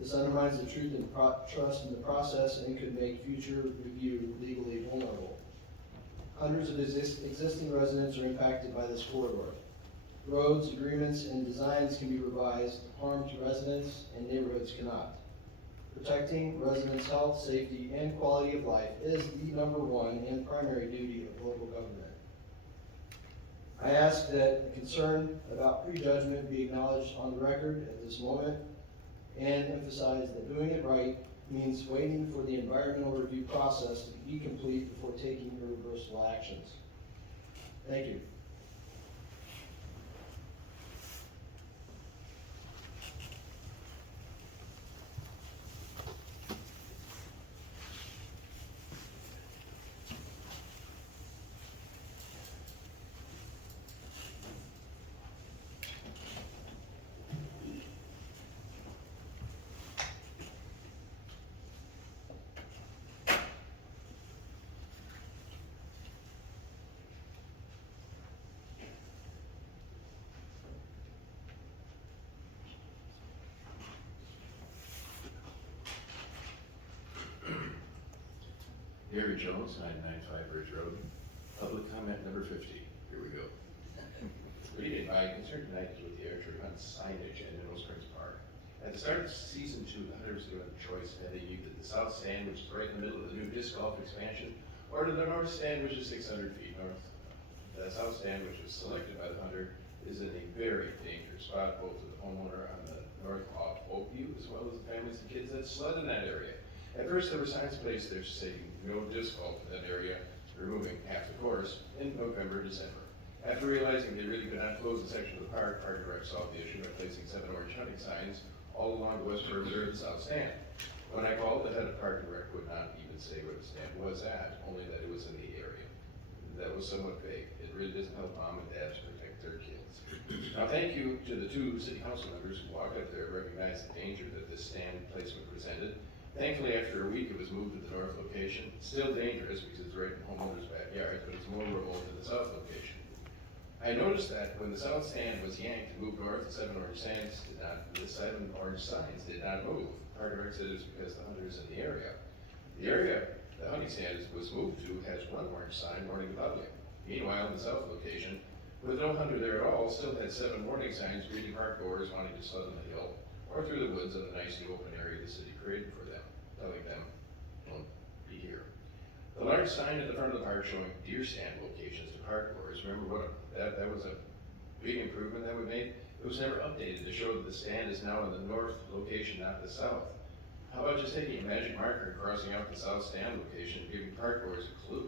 This undermines the truth and trust in the process and could make future review legally vulnerable. Hundreds of existing residents are impacted by this corridor. Roads, agreements, and designs can be revised, harm to residents and neighborhoods cannot. Protecting residents' health, safety, and quality of life is the #1 and primary duty of local government. I ask that the concern about prejudgment be acknowledged on the record at this moment and emphasize that doing it right means waiting for the environmental review process to be complete before taking irreversible actions. Thank you. Gary Jones, 995 Bridge Road. Public comment number 50. Here we go. Reading, my concern tonight is with the archery hunt signage at Mineral Springs Park. At the start of season 2, the hunters given a choice had either the south stand, which is right in the middle of the new disc golf expansion, or to the north stand, which is 600 feet north. The south stand, which was selected by the hunter, is in a very dangerous spot, both to the homeowner on the north off Oakview, as well as the families and kids that sled in that area. At first, there were signs placed there saying no disc golf in that area, removing half the course in November, December. After realizing they really could not close the section of the park, Park Direct solved the issue by placing 7 orange hunting signs all along the west perimeter of the south stand. When I called, the head of Park Direct would not even say where the stand was at, only that it was in the area. That was somewhat vague. It really doesn't help mom and dad to protect their kids. Now, thank you to the 2 city council members who walked up there and recognized the danger that this stand placement presented. Thankfully, after a week, it was moved to the north location. Still dangerous because it's right in homeowners' backyards, but it's more remote than the south location. I noticed that when the south stand was yanked and moved north, the 7 orange signs did not move. Park Direct said it was because the hunters in the area. The area the hunting stand was moved to has 1 orange sign warning the public. Meanwhile, in the south location, with no hunter there at all, still had 7 warning signs greeting park goers wanting to sled on the hill or through the woods in the nice new open area the city created for them, telling them, don't be here. The large sign at the front of the park showing deer stand locations to park goers, remember what that was a big improvement that we made? It It was never updated to show that the stand is now in the north location, not the south. How about just taking a magic marker and crossing out the south stand location and giving park boards a clue?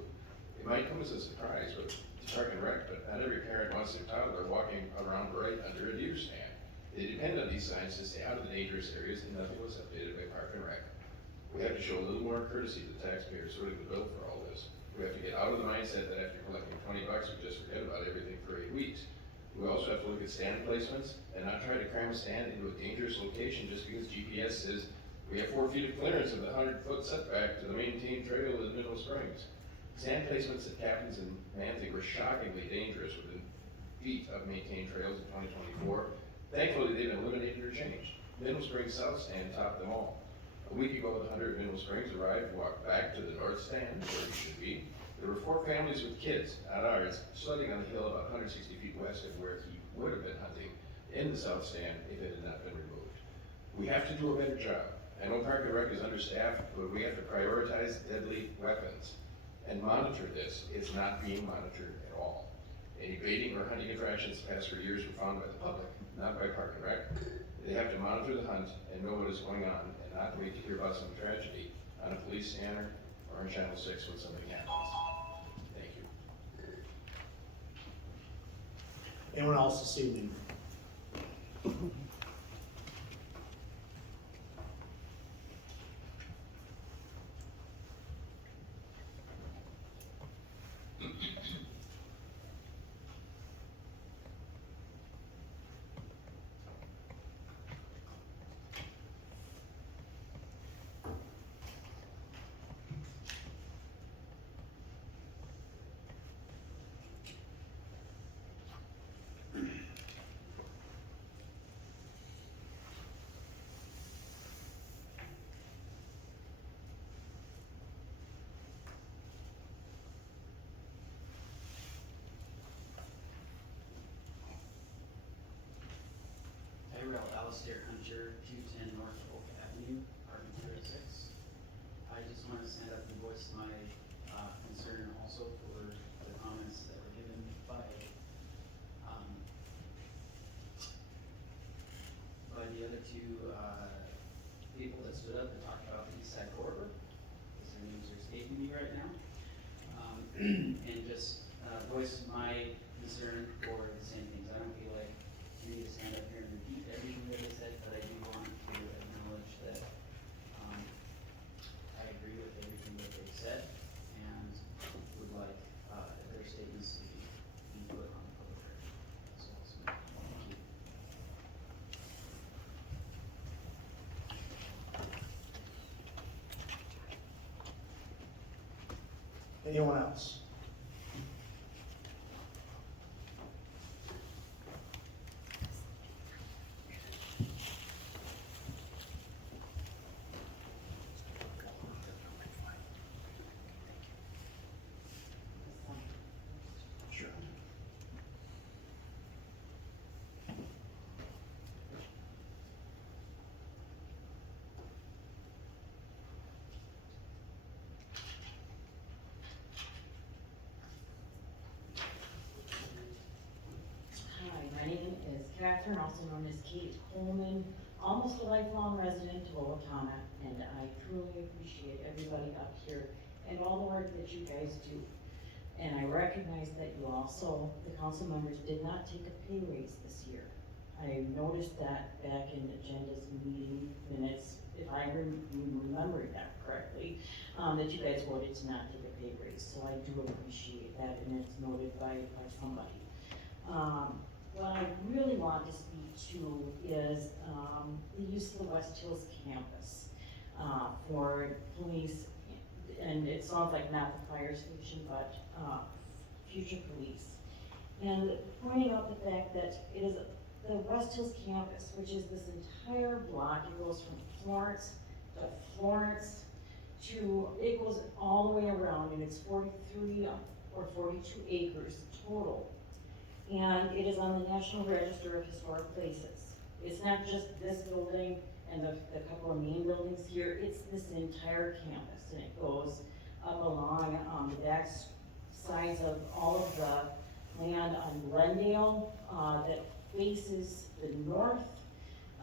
It might come as a surprise, but to Park and Rec, but not every parent wants their toddler walking around right under a deer stand. They depend on these signs to stay out of the dangerous areas, and nothing was updated by Park and Rec. We have to show a little more courtesy to taxpayers footing the bill for all this. We have to get out of the mindset that after collecting $20, we just forget about everything for 8 weeks. We also have to look at stand placements and not try to cram a stand into a dangerous location just because GPS says we have 4 feet of clearance of the 100-foot setback to the maintained trail in Mineral Springs. Stand placements at Captain's and Manzing were shockingly dangerous within feet of maintained trails in 2024. Thankfully, they've been eliminated or changed. Mineral Springs South Stand topped them all. A week ago, the 100 at Mineral Springs arrived, walked back to the north stand, where it should be. There were 4 families with kids, not ours, sledding on the hill about 160 feet west of where he would have been hunting in the south stand if it had not been removed. We have to do a better job. I know Park and Rec is understaffed, but we have to prioritize deadly weapons and monitor this. It's not being monitored at all. Any baiting or hunting infractions passed for years were found by the public, not by Park and Rec. They have to monitor the hunt and know what is going on and not wait to hear about some tragedy on a police scanner or on Channel 6 when something happens. Thank you. Anyone else this evening? Alistair Hunter, 210 North Oak Avenue, apartment 36. I just wanted to stand up and voice my concern also for the comments that were given by the other 2 people that stood up and talked about the east side corridor, because their names are escaping me right now, and just voice my concern for the same things. I don't feel like we need to stand up here and repeat everything that they said, but I do want to acknowledge that I agree with everything that they said and would like their statements to be put on the public record. So, thank you. Anyone else? Sure. Hi, my name is Catherine, also known as Kate Coleman, almost a lifelong resident of Owatonna, and I truly appreciate everybody up here and all the work that you guys do. And I recognize that you also, the council members, did not take a pay raise this year. I noticed that back in agendas and meeting minutes, if I remember that correctly, that you guys voted to not take a pay raise. So I do appreciate that, and it's noted by somebody. What I really want to speak to is the use of the West Hills campus for police, and it sounds like not the fire station, but future police. And pointing out the fact that it is the West Hills campus, which is this entire block. It goes from Florence to Florence to, it goes all the way around, and it's 43 or 42 acres total. And it is on the National Register of Historic Places. It's not just this building and the couple of main buildings here, it's this entire campus, and it goes up along the back sides of all of the land on Glendale that faces the north,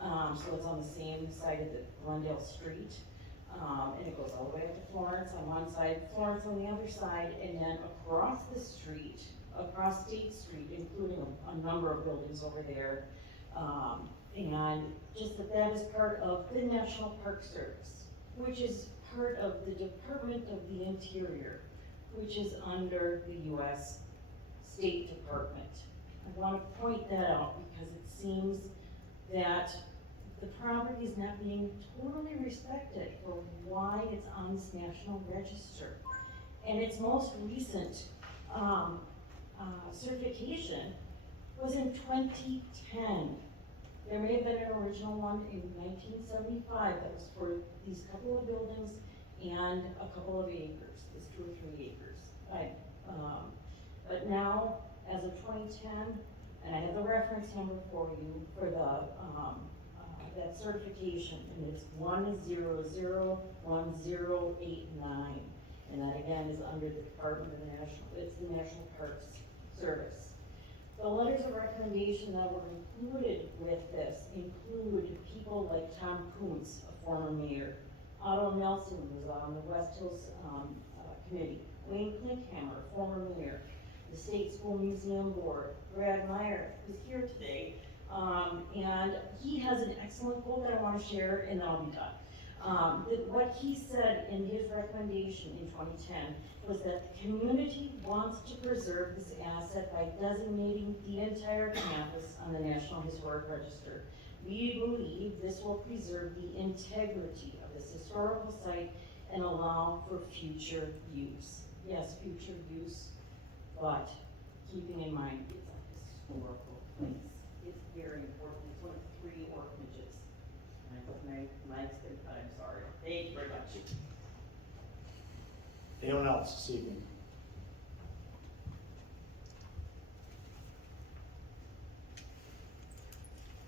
so it's on the same side of the Glendale Street. And it goes all the way up to Florence on one side, Florence on the other side, and then across the street, across State Street, including a number of buildings over there. And just that is part of the National Park Service, which is part of the Department of the Interior, which is under the U.S. State Department. I want to point that out because it seems that the property is not being totally respected for why it's on this national register. And its most recent certification was in 2010. There may have been an original one in 1975 that was for these couple of buildings and a couple of acres, it's 2 or 3 acres. But now, as of 2010, and I have the reference number for you for the that certification, and it's 1001089, and that again is under the Department of the it's the National Parks Service. The letters of recommendation that were included with this include people like Tom Kuntz, a former mayor, Otto Nelson, who was on the West Hills Committee, Wayne Klinkhammer, former mayor, the State School Museum Board, Brad Meyer, who's here today, and he has an excellent quote that I want to share, and then I'll be done. What he said in his recommendation in 2010 was that the community wants to preserve this asset by designating the entire campus on the National Historic Register. We believe this will preserve the integrity of this historical site and allow for future use. Yes, future use, but keeping in mind it's a historical place. It's very important. It's one of 3 orphanages. And my extent, but I'm sorry. Thank you very much. Anyone else this evening?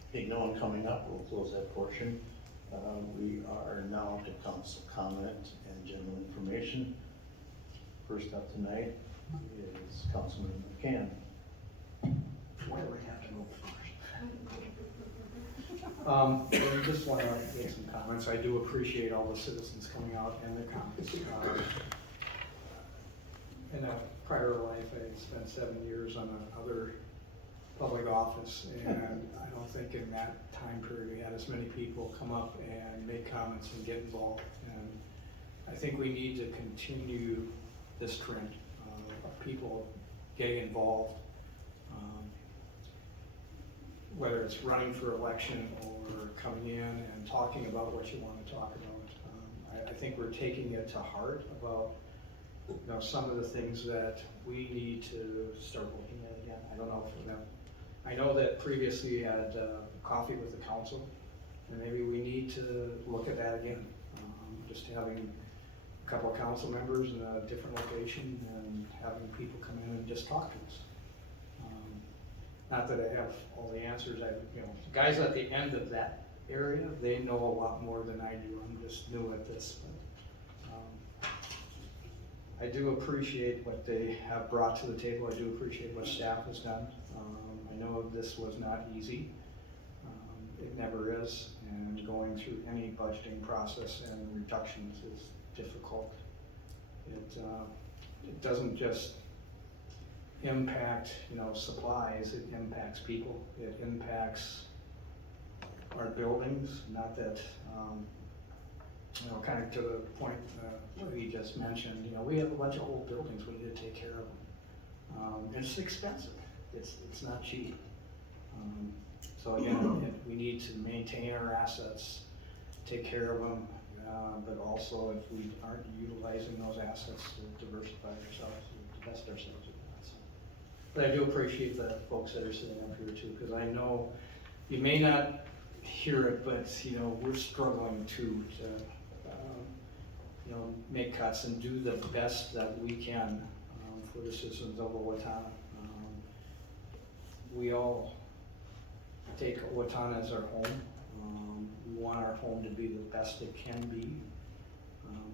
Okay, no one coming up, we'll close that portion. We are now to council comment and general information. First up tonight is Councilman McCann. Why do I have to go first? I just want to make some comments. I do appreciate all the citizens coming out and their comments. In a prior life, I spent 7 years on another public office, and I don't think in that time period we had as many people come up and make comments and get involved. And I think we need to continue this trend of people getting involved, whether it's running for election or coming in and talking about what you want to talk about. I think we're taking it to heart about some of the things that we need to start looking at again. I don't know for them. I know that previously you had coffee with the council, and maybe we need to look at that again. Just having a couple of council members in a different location and having people come in and just talk to us. Not that I have all the answers. Guys at the end of that area, they know a lot more than I do. I'm just new at this. But, I do appreciate what they have brought to the table. I do appreciate what staff has done. I know this was not easy. It never is. And going through any budgeting process and reductions is difficult. It doesn't just impact, supplies, it impacts people, it impacts our buildings, not that, kind of to the point we just mentioned, we have a bunch of old buildings, we need to take care of them. It's expensive, it's not cheap. So again, we need to maintain our assets, take care of them, but also if we aren't utilizing those assets to diversify ourselves, to best ourselves. But I do appreciate the folks that are sitting up here too, because I know you may not hear it, but we're struggling to make cuts and do the best that we can for the citizens of Owatonna. We all take Owatonna as our home. We want our home to be the best it can be.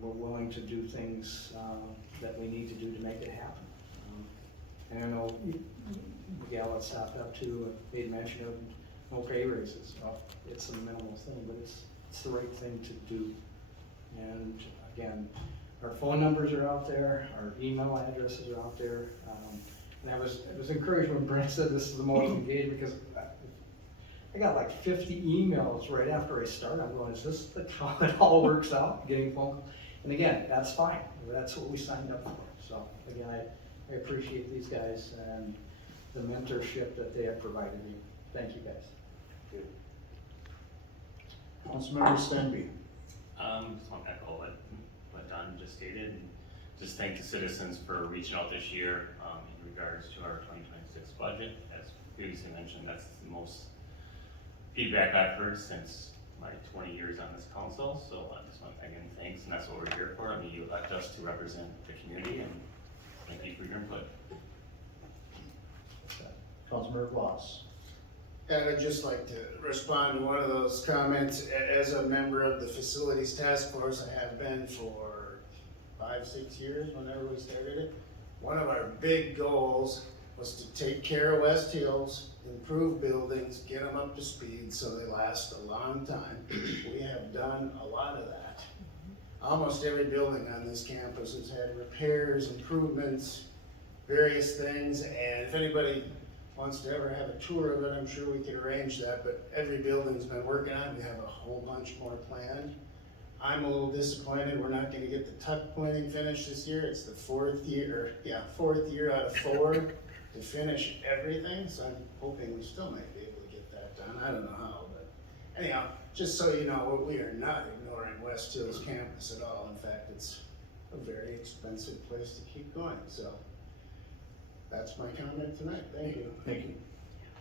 We're willing to do things that we need to do to make it happen. And I know Miguel had stopped up too, and made mention of no pay raises. Well, it's a minimal thing, but it's the right thing to do. And again, our phone numbers are out there, our email addresses are out there. And I was encouraged when Brent said this is the most engaged, because I got like 50 emails right after I started. I'm going, is this how it all works out, getting phone calls? And again, that's fine. That's what we signed up for. So again, I appreciate these guys and the mentorship that they have provided me. Thank you, guys. Councilmember Stenby. Just want to echo what Don just stated, and just thank the citizens for reaching out this year, in regards to our 2026 budget. As previously mentioned, that's the most feedback I've heard since my 20 years on this council, so I just want to again thanks, and that's what we're here for. I mean, you elect us to represent the community, and thank you for your input. Councilmember Voss. And I'd just like to respond to one of those comments. As a member of the Facilities Task Force, I have been for 5-6 years, whenever we started it. One of our big goals was to take care of West Hills, improve buildings, get them up to speed so they last a long time. We have done a lot of that. Almost every building on this campus has had repairs, improvements, various things, and if anybody wants to ever have a tour of it, I'm sure we could arrange that, but every building's been working on it. We have a whole bunch more planned. I'm a little disappointed we're not gonna get the tuck pointing finished this year. It's the fourth year out of 4 to finish everything, so I'm hoping we still might be able to get that done. I don't know how, but anyhow, just so you know, we are not ignoring West Hills campus at all. In fact, it's a very expensive place to keep going, so that's my comment tonight. Thank you. Thank you.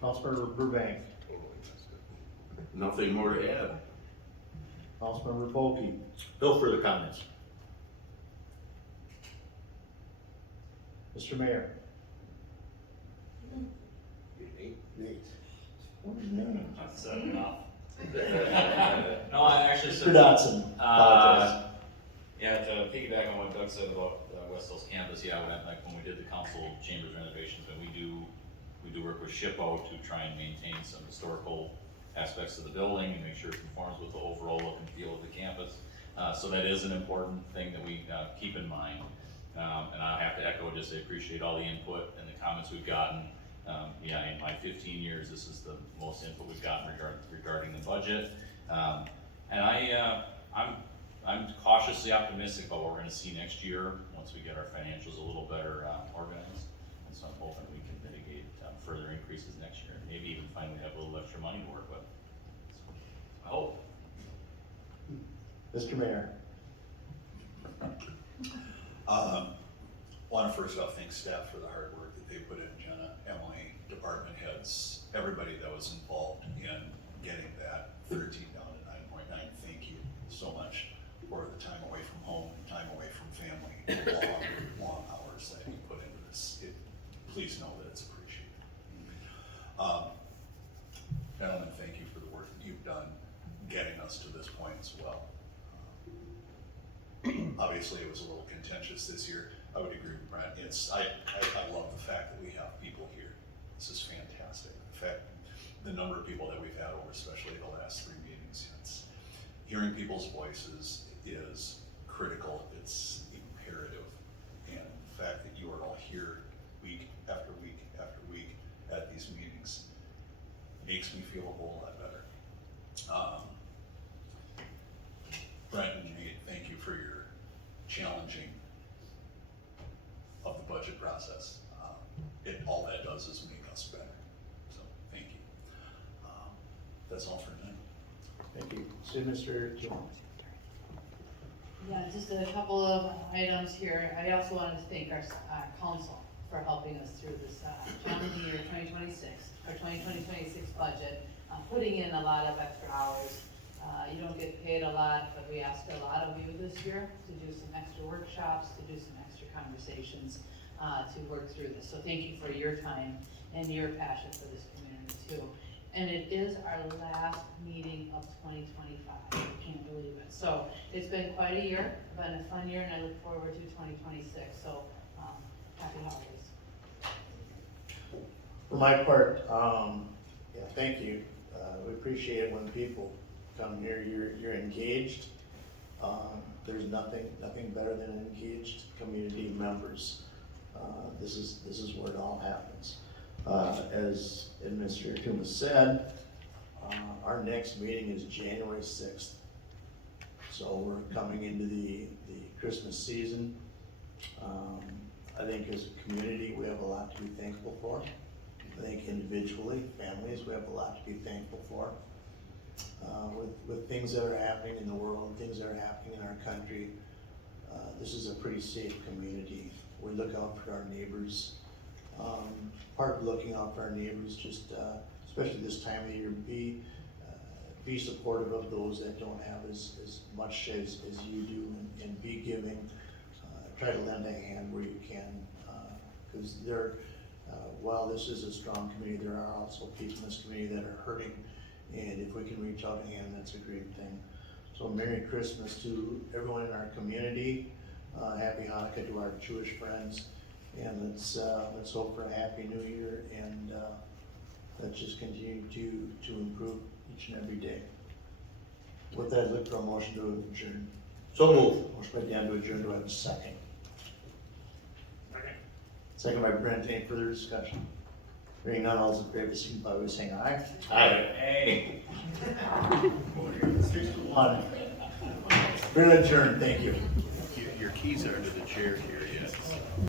Councilmember Burbank. Nothing more to add. Councilmember Bulkey. No further comments. Mr. Mayor. Nate. That's enough. No, I actually Mr. said. Dotson. Apologize. Yeah, to piggyback on what Doug said about West Hills campus, yeah, like when we did the council chambers renovations, but we do work with SHPO to try and maintain some historical aspects of the building and make sure it conforms with the overall look and feel of the campus. So that is an important thing that we keep in mind. And I have to echo, just say appreciate all the input and the comments we've gotten. Yeah, in my 15 years, this is the most input we've gotten regarding the budget. And I'm cautiously optimistic about what we're gonna see next year, once we get our financials a little better organized. And so I'm hoping we can mitigate further increases next year, and maybe even finally have a little extra money to work with. So, I hope. Mr. Mayor. Want to first off thank staff for the hard work that they put in, Jenna, Emily, department heads, everybody that was involved in getting that 13 down to 9.9. Thank you so much for the time away from home, time away from family, long hours that you put into this. Please know that it's appreciated. Gentlemen, thank you for the work that you've done getting us to this point as well. Obviously, it was a little contentious this year. I would agree with Brent. I love the fact that we have people here. This is fantastic. In fact, the number of people that we've had over, especially the last 3 meetings, hearing people's voices is critical. It's imperative. And the fact that you are all here week after week after week at these meetings makes me feel a whole lot better. Brent and Nate, thank you for your challenging of the budget process. All that does is make us better. So thank you. That's all for tonight. Thank you. City Administrator Kim. Yeah, just a couple of items here. I also wanted to thank our council for helping us through this challenging year 2026, our 2026 budget, putting in a lot of extra hours. You don't get paid a lot, but we asked a lot of you this year to do some extra workshops, to do some extra conversations, to work through this. So thank you for your time and your passion for this community too. And it is our last meeting of 2025. I can't believe it. So it's been quite a year, been a fun year, and I look forward to 2026. So happy holidays. For my part, yeah, thank you. We appreciate it when people come here, you're engaged. There's nothing better than engaged community members. This is where it all happens. As Administrator Toombs said, our next meeting is January 6th. So we're coming into the Christmas season. I think as a community, we have a lot to be thankful for. I think individually, families, we have a lot to be thankful for. With things that are happening in the world, things that are happening in our country, this is a pretty safe community. We look out for our neighbors. Part of looking out for our neighbors, just especially this time of year, be supportive of those that don't have as much as you do, and be giving. Try to lend a hand where you can, because while this is a strong community, there are also people in this community that are hurting, and if we can reach out a hand, that's a great thing. So Merry Christmas to everyone in our community. Happy Hanukkah to our Jewish friends, and let's hope for a happy New Year, and let's just continue to improve each and every day. With that, look for a motion to adjourn. So move. Motion by Dan to adjourn. Do I have a second? Second by Brent. Any further discussion? Hearing none, all those in favor, signify by saying aye. Aye. One. We're adjourned. Thank you. Your keys are under the chair here.